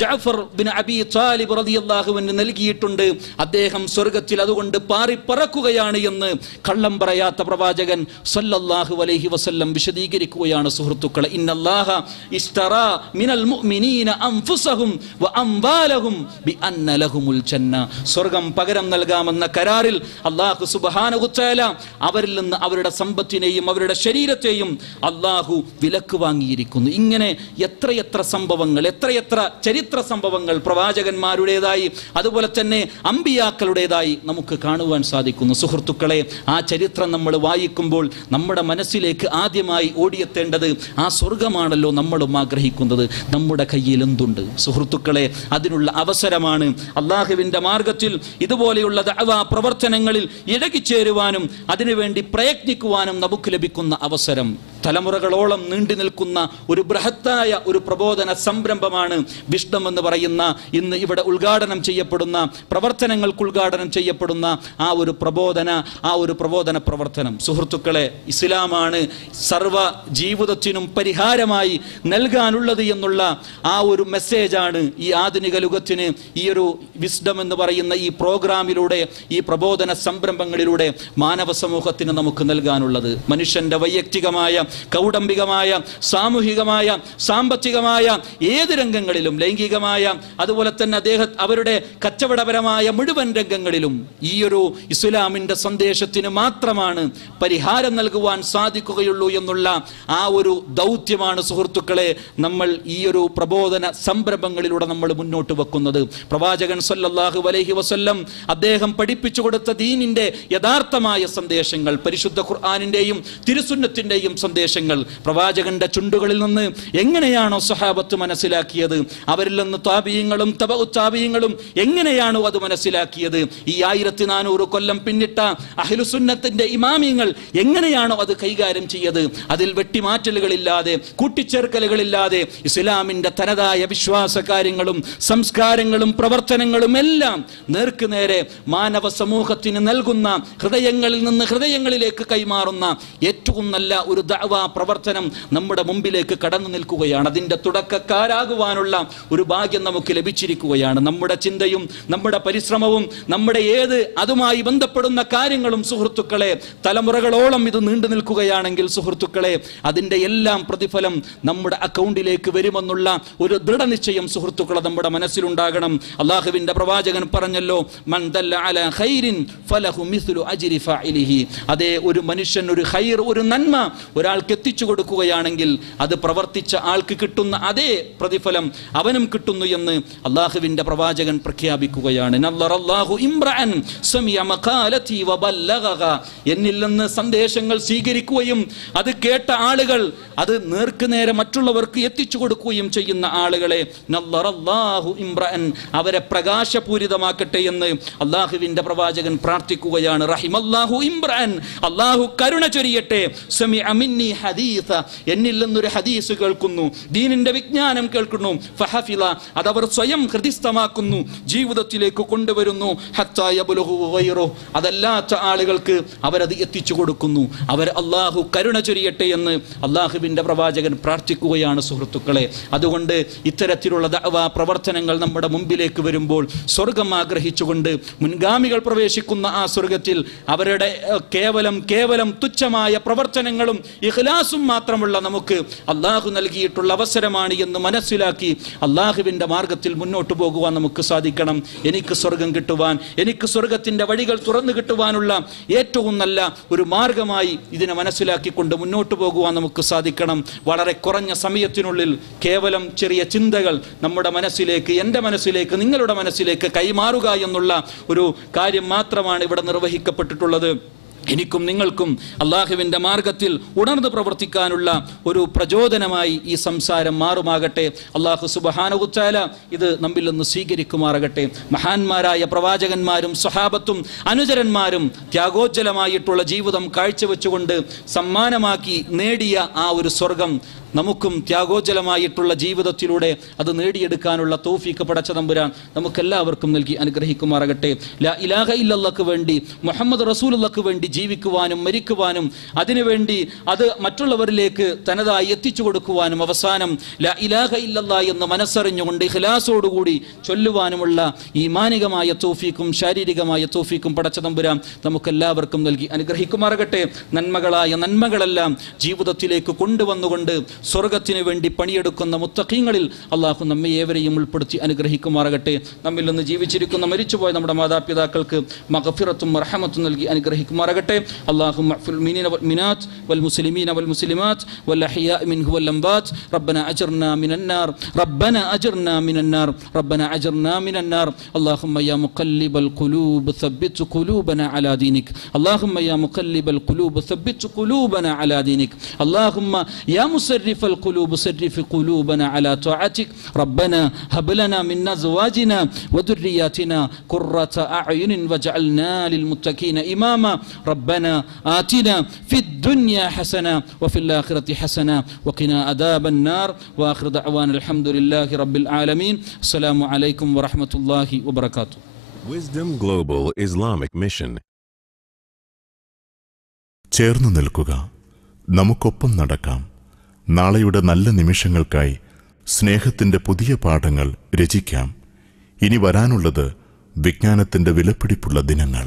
ജഅഫർ ബിൻ അബീ ത്വാലിബ് റളിയല്ലാഹു അൻഹു നൽകിയിട്ടുണ്ട്. അദ്ദേഹം സ്വർഗത്തിൽ അതുകൊണ്ട് പറക്കുകയാണ് എന്ന് കള്ളം പറയാത്ത പ്രവാചകൻ സല്ലല്ലാഹു അലൈഹി വസല്ലം വിശദീകരിക്കുകയാണ്. സുഹൃത്തുക്കളെ, ഇന്നല്ലാഹ ഇസ്തറാ മിനൽ മുഅ്മിനീന അൻഫുസഹും വഅംവാലഹും ബിഅന്ന ലഹുമുൽ ജന്ന. സ്വർഗ്ഗം പകരം നൽകാമെന്ന കരാറിൽ അല്ലാഹു സുബ്ഹാനഹു തആല അവരിൽ നിന്ന് അവരുടെ സമ്പത്തിനെയും അവരുടെ ശരീരത്തെയും അല്ലാഹു വിലക്ക് വാങ്ങിയിരിക്കുന്നു. ഇങ്ങനെ എത്രയെത്ര സംഭവങ്ങൾ, എത്രയെത്ര ചരിത്ര സംഭവങ്ങൾ പ്രവാചകന്മാരുടേതായി അതുപോലെ തന്നെ അമ്പിയാക്കളുടേതായി നമുക്ക് കാണുവാൻ സാധിക്കുന്നു. സുഹൃത്തുക്കളെ, ആ ചരിത്രം നമ്മൾ വായിക്കുമ്പോൾ നമ്മുടെ മനസ്സിലേക്ക് ആദ്യമായി ഓടിയെത്തേണ്ടത് ആ സ്വർഗമാണല്ലോ നമ്മളും ആഗ്രഹിക്കുന്നത്. നമ്മുടെ കയ്യിൽ എന്തുണ്ട്? സുഹൃത്തുക്കളെ, അതിനുള്ള അവസരമാണ്. അള്ളാഹുവിൻ്റെ മാർഗത്തിൽ ഇതുപോലെയുള്ള ദഅവാ പ്രവർത്തനങ്ങളിൽ ഇഴകിച്ചേരുവാനും അതിനുവേണ്ടി പ്രയത്നിക്കുവാനും നമുക്ക് ലഭിക്കുന്ന അവസരം തലമുറകളോളം നീണ്ടു നിൽക്കുന്ന ഒരു ബൃഹത്തായ ഒരു പ്രബോധന സംരംഭമാണ് വിഷ്ണം എന്ന് പറയുന്ന ഇന്ന് ഇവിടെ ഉദ്ഘാടനം ചെയ്യപ്പെടുന്ന പ്രവർത്തനങ്ങൾക്ക് ഉദ്ഘാടനം ചെയ്യപ്പെടുന്ന ആ ഒരു പ്രബോധന പ്രവർത്തനം. സുഹൃത്തുക്കളെ, ഇസ്ലാമാണ് സർവ ജീവിതത്തിനും പരിഹാരമായി നൽകാനുള്ളത് എന്നുള്ള ആ ഒരു മെസ്സേജാണ് ഈ ആധുനിക യുഗത്തിന് ഈ ഒരു വിസ്ഡം എന്ന് പറയുന്ന ഈ പ്രോഗ്രാമിലൂടെ, ഈ പ്രബോധന സംരംഭങ്ങളിലൂടെ മാനവ സമൂഹത്തിന് നമുക്ക് നൽകാനുള്ളത്. മനുഷ്യന്റെ വൈയക്തികമായ, കൗടംബികമായ, സാമൂഹികമായ, സാമ്പത്തികമായ ഏത് രംഗങ്ങളിലും, ലൈംഗികമായ അതുപോലെ തന്നെ അവരുടെ കച്ചവടപരമായ മുഴുവൻ രംഗങ്ങളിലും ഈ ഒരു ഇസ്ലാമിന്റെ സന്ദേശത്തിന് മാത്രമാണ് പരിഹാരം നൽകുവാൻ സാധിക്കുകയുള്ളൂ എന്നുള്ള ആ ഒരു ദൗത്യമാണ് സുഹൃത്തുക്കളെ നമ്മൾ ഈ ഒരു പ്രബോധന സംരംഭങ്ങളിലൂടെ നമ്മൾ മുന്നോട്ട് വെക്കുന്നത്. പ്രവാചകൻ സല്ലല്ലാഹു അലൈഹി വസല്ലം അദ്ദേഹം പഠിപ്പിച്ചു കൊടുത്ത ദീനിന്റെ യഥാർത്ഥമായ സന്ദേശങ്ങൾ, പരിശുദ്ധ ഖുർആനിന്റെയും തിരുസുന്നത്തിന്റെയും സന്ദേശങ്ങൾ പ്രവാചകന്റെ ചുണ്ടുകളിൽ നിന്ന് എങ്ങനെയാണോ സഹാബത്ത് മനസ്സിലാക്കിയത്, അവരിൽ നിന്ന് താബിഈങ്ങളും തബഉ താബിഈങ്ങളും എങ്ങനെയാണോ അത് മനസ്സിലാക്കിയത്, ഈ 1400 കൊല്ലം പിന്നിട്ട അഹ്ലുസുന്നത്തിന്റെ ഇമാമിയങ്ങൾ എങ്ങനെയാണോ അത് കൈകാര്യം ചെയ്തത്, അതിൽ വെട്ടിമാറ്റലുകളില്ലാതെ, കൂട്ടിച്ചേർക്കലുകളില്ലാതെ ഇസ്ലാമിന്റെ തനതായ വിശ്വാസ കാര്യങ്ങളും സംസ്കാരങ്ങളും പ്രവർത്തനങ്ങളും എല്ലാം നേർക്കുനേരെ മാനവ സമൂഹത്തിന് നൽകുന്ന, ഹൃദയങ്ങളിൽ നിന്ന് ഹൃദയങ്ങളിലേക്ക് കൈമാറുന്ന ഏറ്റവും നല്ല ഒരു ദഅവാ പ്രവർത്തനം നമ്മുടെ മുമ്പിലേക്ക് കടന്നു നിൽക്കുകയാണ്. അതിന്റെ തുടക്കക്കാരാകുവാനുള്ള ഒരു ഭാഗ്യം നമുക്ക് ലഭിച്ചിരിക്കുകയാണ്. നമ്മുടെ ചിന്തയും നമ്മുടെ പരിശ്രമവും നമ്മുടെ അതുമായി ബന്ധപ്പെടുന്ന കാര്യങ്ങളും സുഹൃത്തുക്കളെ തലമുറകളോളം ഇത് നീണ്ടു നിൽക്കുകയാണെങ്കിൽ സുഹൃത്തുക്കളെ അതിന്റെ എല്ലാം പ്രതിഫലം നമ്മുടെ അക്കൗണ്ടിലേക്ക് വരുമെന്നുള്ള ഒരു ദൃഢനിശ്ചയം സുഹൃത്തുക്കളെ നമ്മുടെ മനസ്സിലുണ്ടാകണം. അള്ളാഹുവിന്റെ പ്രവാചകൻ പറഞ്ഞല്ലോ, മൻ ദല്ല അലാ ഖൈരിൻ ഫലഹു മിസ്ലു അജ്രി ഫാഇലിഹി. അതേ, ഒരു മനുഷ്യൻ ഒരു ഖൈർ, ഒരു നന്മ ഒരാൾക്ക് എത്തിച്ചു കൊടുക്കുകയാണെങ്കിൽ അത് പ്രവർത്തിച്ച ആൾക്ക് കിട്ടുന്ന അതേ പ്രതിഫലം അവനും കിട്ടുന്നു എന്ന് അള്ളാഹുവിന്റെ പ്രവാചകൻ പ്രഖ്യാപിക്കുകയാണ്. നല്ലറല്ലാഹു ഇംറഅൻ സമിഅ മഖാലതി വബല്ലഗഹ. എന്നിൽ നിന്ന് സന്ദേശങ്ങൾ സ്വീകരിക്കുകയും അത് കേട്ട ആളുകൾ അത് നേർക്കുനേരെ മറ്റുള്ളവർക്ക് എത്തിച്ചു കൊടുക്കുകയും ചെയ്യുന്ന ആളുകളെ നല്ലറല്ലാഹു ഇംറഅൻ, അവരെ പ്രകാശപൂരിതമാക്കട്ടെ എന്ന് അള്ളാഹുവിന്റെ പ്രവാചകൻ പ്രാർത്ഥിക്കുകയാണ്. റഹിമല്ലാഹു ഇംറഅൻ, അള്ളാഹു കരുണ ചൊരിയട്ടെ. സമിഅ മിന്നി ഹദീസ, എന്നിൽ നിന്നൊരു ഹദീസ് കേൾക്കുന്നു, ദീനിന്റെ വിജ്ഞാനം കേൾക്കുന്നു. ഫഹഫിള, അതവർ സ്വയം ഹൃദിസ്ഥമാക്കുന്നു, ജീവിതത്തിലേക്ക് കൊണ്ടുവരുന്നു. ഹത്താ യബ്ലുഹു ഗൈറു, അതല്ലാത്ത ആളുകൾക്ക് അവരത് എത്തിച്ചു കൊടുക്കുന്നു. അവർ അള്ളാഹു കരുണ ചൊരിയട്ടെ എന്ന് അള്ളാഹുവിന്റെ പ്രവാചകൻ പ്രാർത്ഥിക്കുകയാണ് സുഹൃത്തുക്കളെ. അതുകൊണ്ട് ഇത്തരത്തിലുള്ള ദഅവാ പ്രവർത്തനങ്ങൾ നമ്മുടെ മുമ്പിലേക്ക് വരുമ്പോൾ സ്വർഗം ആഗ്രഹിച്ചുകൊണ്ട് മുൻഗാമികൾ പ്രവേശിക്കുന്ന ആ സ്വർഗത്തിൽ അവരുടെ കേവലം തുച്ഛമായ പ്രവർത്തനങ്ങളും ഇഖ്ലാസും മാത്രമുള്ള നമുക്ക് നമുക്ക് അള്ളാഹു നൽകിയിട്ടുള്ള അവസരമാണ് എന്ന് മനസ്സിലാക്കി അള്ളാഹുവിൻ്റെ മാർഗത്തിൽ മുന്നോട്ട് പോകുവാൻ നമുക്ക് സാധിക്കണം. എനിക്ക് സ്വർഗം കിട്ടുവാൻ, എനിക്ക് സ്വർഗത്തിൻ്റെ വഴികൾ തുറന്നു കിട്ടുവാനുള്ള ഏറ്റവും നല്ല ഒരു മാർഗമായി ഇതിനെ മനസ്സിലാക്കിക്കൊണ്ട് മുന്നോട്ട് പോകുവാൻ നമുക്ക് സാധിക്കണം. വളരെ കുറഞ്ഞ സമയത്തിനുള്ളിൽ കേവലം ചെറിയ ചിന്തകൾ നമ്മുടെ മനസ്സിലേക്ക്, എൻ്റെ മനസ്സിലേക്ക്, നിങ്ങളുടെ മനസ്സിലേക്ക് കൈമാറുക എന്നുള്ള ഒരു കാര്യം മാത്രമാണ് ഇവിടെ നിർവഹിക്കപ്പെട്ടിട്ടുള്ളത്. എനിക്കും നിങ്ങൾക്കും അള്ളാഹുവിൻ്റെ മാർഗത്തിൽ ഉണർന്ന് പ്രവർത്തിക്കാനുള്ള ഒരു പ്രചോദനമായി ഈ സംസാരം മാറുമാകട്ടെ. അള്ളാഹു സുബ്ഹാനഹു വ തആല ഇത് നമ്മിൽ നിന്ന് സ്വീകരിക്കുമാറാകട്ടെ. മഹാന്മാരായ പ്രവാചകന്മാരും സ്വഹാബത്തും അനുചരന്മാരും ത്യാഗോജ്ജലമായിട്ടുള്ള ജീവിതം കാഴ്ചവെച്ചുകൊണ്ട് സമ്മാനമാക്കി നേടിയ ആ ഒരു സ്വർഗം നമുക്കും ത്യാഗോജ്ജലമായിട്ടുള്ള ജീവിതത്തിലൂടെ അത് നേടിയെടുക്കാനുള്ള തൗഫീഖ് പടച്ച തമ്പുരാൻ നമുക്കെല്ലാവർക്കും നൽകി അനുഗ്രഹിക്കുമാറാകട്ടെ. ലാ ഇലാഹ ഇല്ലല്ലാഹ്ക്ക് വേണ്ടി, മുഹമ്മദ് റസൂലുള്ളാഹിക്ക് വേണ്ടി ജീവിക്കുവാനും മരിക്കുവാനും അതിനുവേണ്ടി അത് മറ്റുള്ളവരിലേക്ക് തനതായി എത്തിച്ചു കൊടുക്കുവാനും അവസാനം ലാ ഇലാഹ ഇല്ലല്ലാഹ് എന്ന് മനസ്സറിഞ്ഞുകൊണ്ട് ഇഖ്ലാസോടുകൂടി ചൊല്ലുവാനുമുള്ള ഈമാനികമായ തൗഫീഖും ശാരീരികമായ തൗഫീഖും പടച്ച തമ്പുരാൻ നമുക്കെല്ലാവർക്കും നൽകി അനുഗ്രഹിക്കുമാറാകട്ടെ. നന്മകളെല്ലാം ജീവിതത്തിലേക്ക് കൊണ്ടുവന്നുകൊണ്ട് സ്വർഗത്തിന് വേണ്ടി പണിയെടുക്കുന്ന മുത്തഖീങ്ങളിൽ അള്ളാഹു നമ്മെ ഏവരെയും ഉൾപ്പെടുത്തി അനുഗ്രഹിക്കുമാറാകട്ടെ. നമ്മിൽ നിന്ന് ജീവിച്ചിരിക്കുന്ന മരിച്ചുപോയ നമ്മുടെ മാതാപിതാക്കൾക്ക് മഗ്ഫിറത്തും റഹ്മത്തും നൽകി അനുഗ്രഹിക്കുമാറാകട്ടെ. അല്ലാഹുമ്മ അഗ്ഫിർ മിനീന വൽ മിനാത്ത് വൽ മുസ്ലിമീന വൽ മുസ്ലിമാത്ത് വൽ അഹ്യാ മിൻഹു വൽ അംവാത്ത് റബ്ബന അജ്ർനാ മിനൻ നാർ റബ്ബന അജ്ർനാ മിനൻ നാർ റബ്ബന അജ്ർനാ മിനൻ നാർ. അല്ലാഹുമ്മ യാ മുഖല്ലിബൽ ഖുലൂബ് സബ്ബിത് ഖുലൂബന അലാ ദീനിക്. അല്ലാഹുമ്മ യാ മുഖല്ലിബൽ ഖുലൂബ് സബ്ബിത് ഖുലൂബന അലാ ദീനിക്. അല്ലാഹുമ്മ യാ صرف القلوب صرف قلوبنا على طاعتك. ربنا هب لنا من أزواجنا وذرياتنا قرة أعين واجعلنا للمتقين إماما. ربنا آتنا في الدنيا حسنة وفي الآخرة حسنة وقنا عذاب النار. وآخر دعوانا الحمد لله رب العالمين. السلام عليكم ورحمة الله وبركاته. Wisdom Global Islamic Mission. ചേർന്നു നിൽക്കുക, നമുക്കൊപ്പം നടക്കാം. നാളെയുടെ നല്ല നിമിഷങ്ങൾക്കായി സ്നേഹത്തിന്റെ പുതിയ പാഠങ്ങൾ രചിക്കാം. ഇനി വരാനുള്ളത് വിജ്ഞാനത്തിന്റെ വിലപിടിപ്പുള്ള ദിനങ്ങൾ.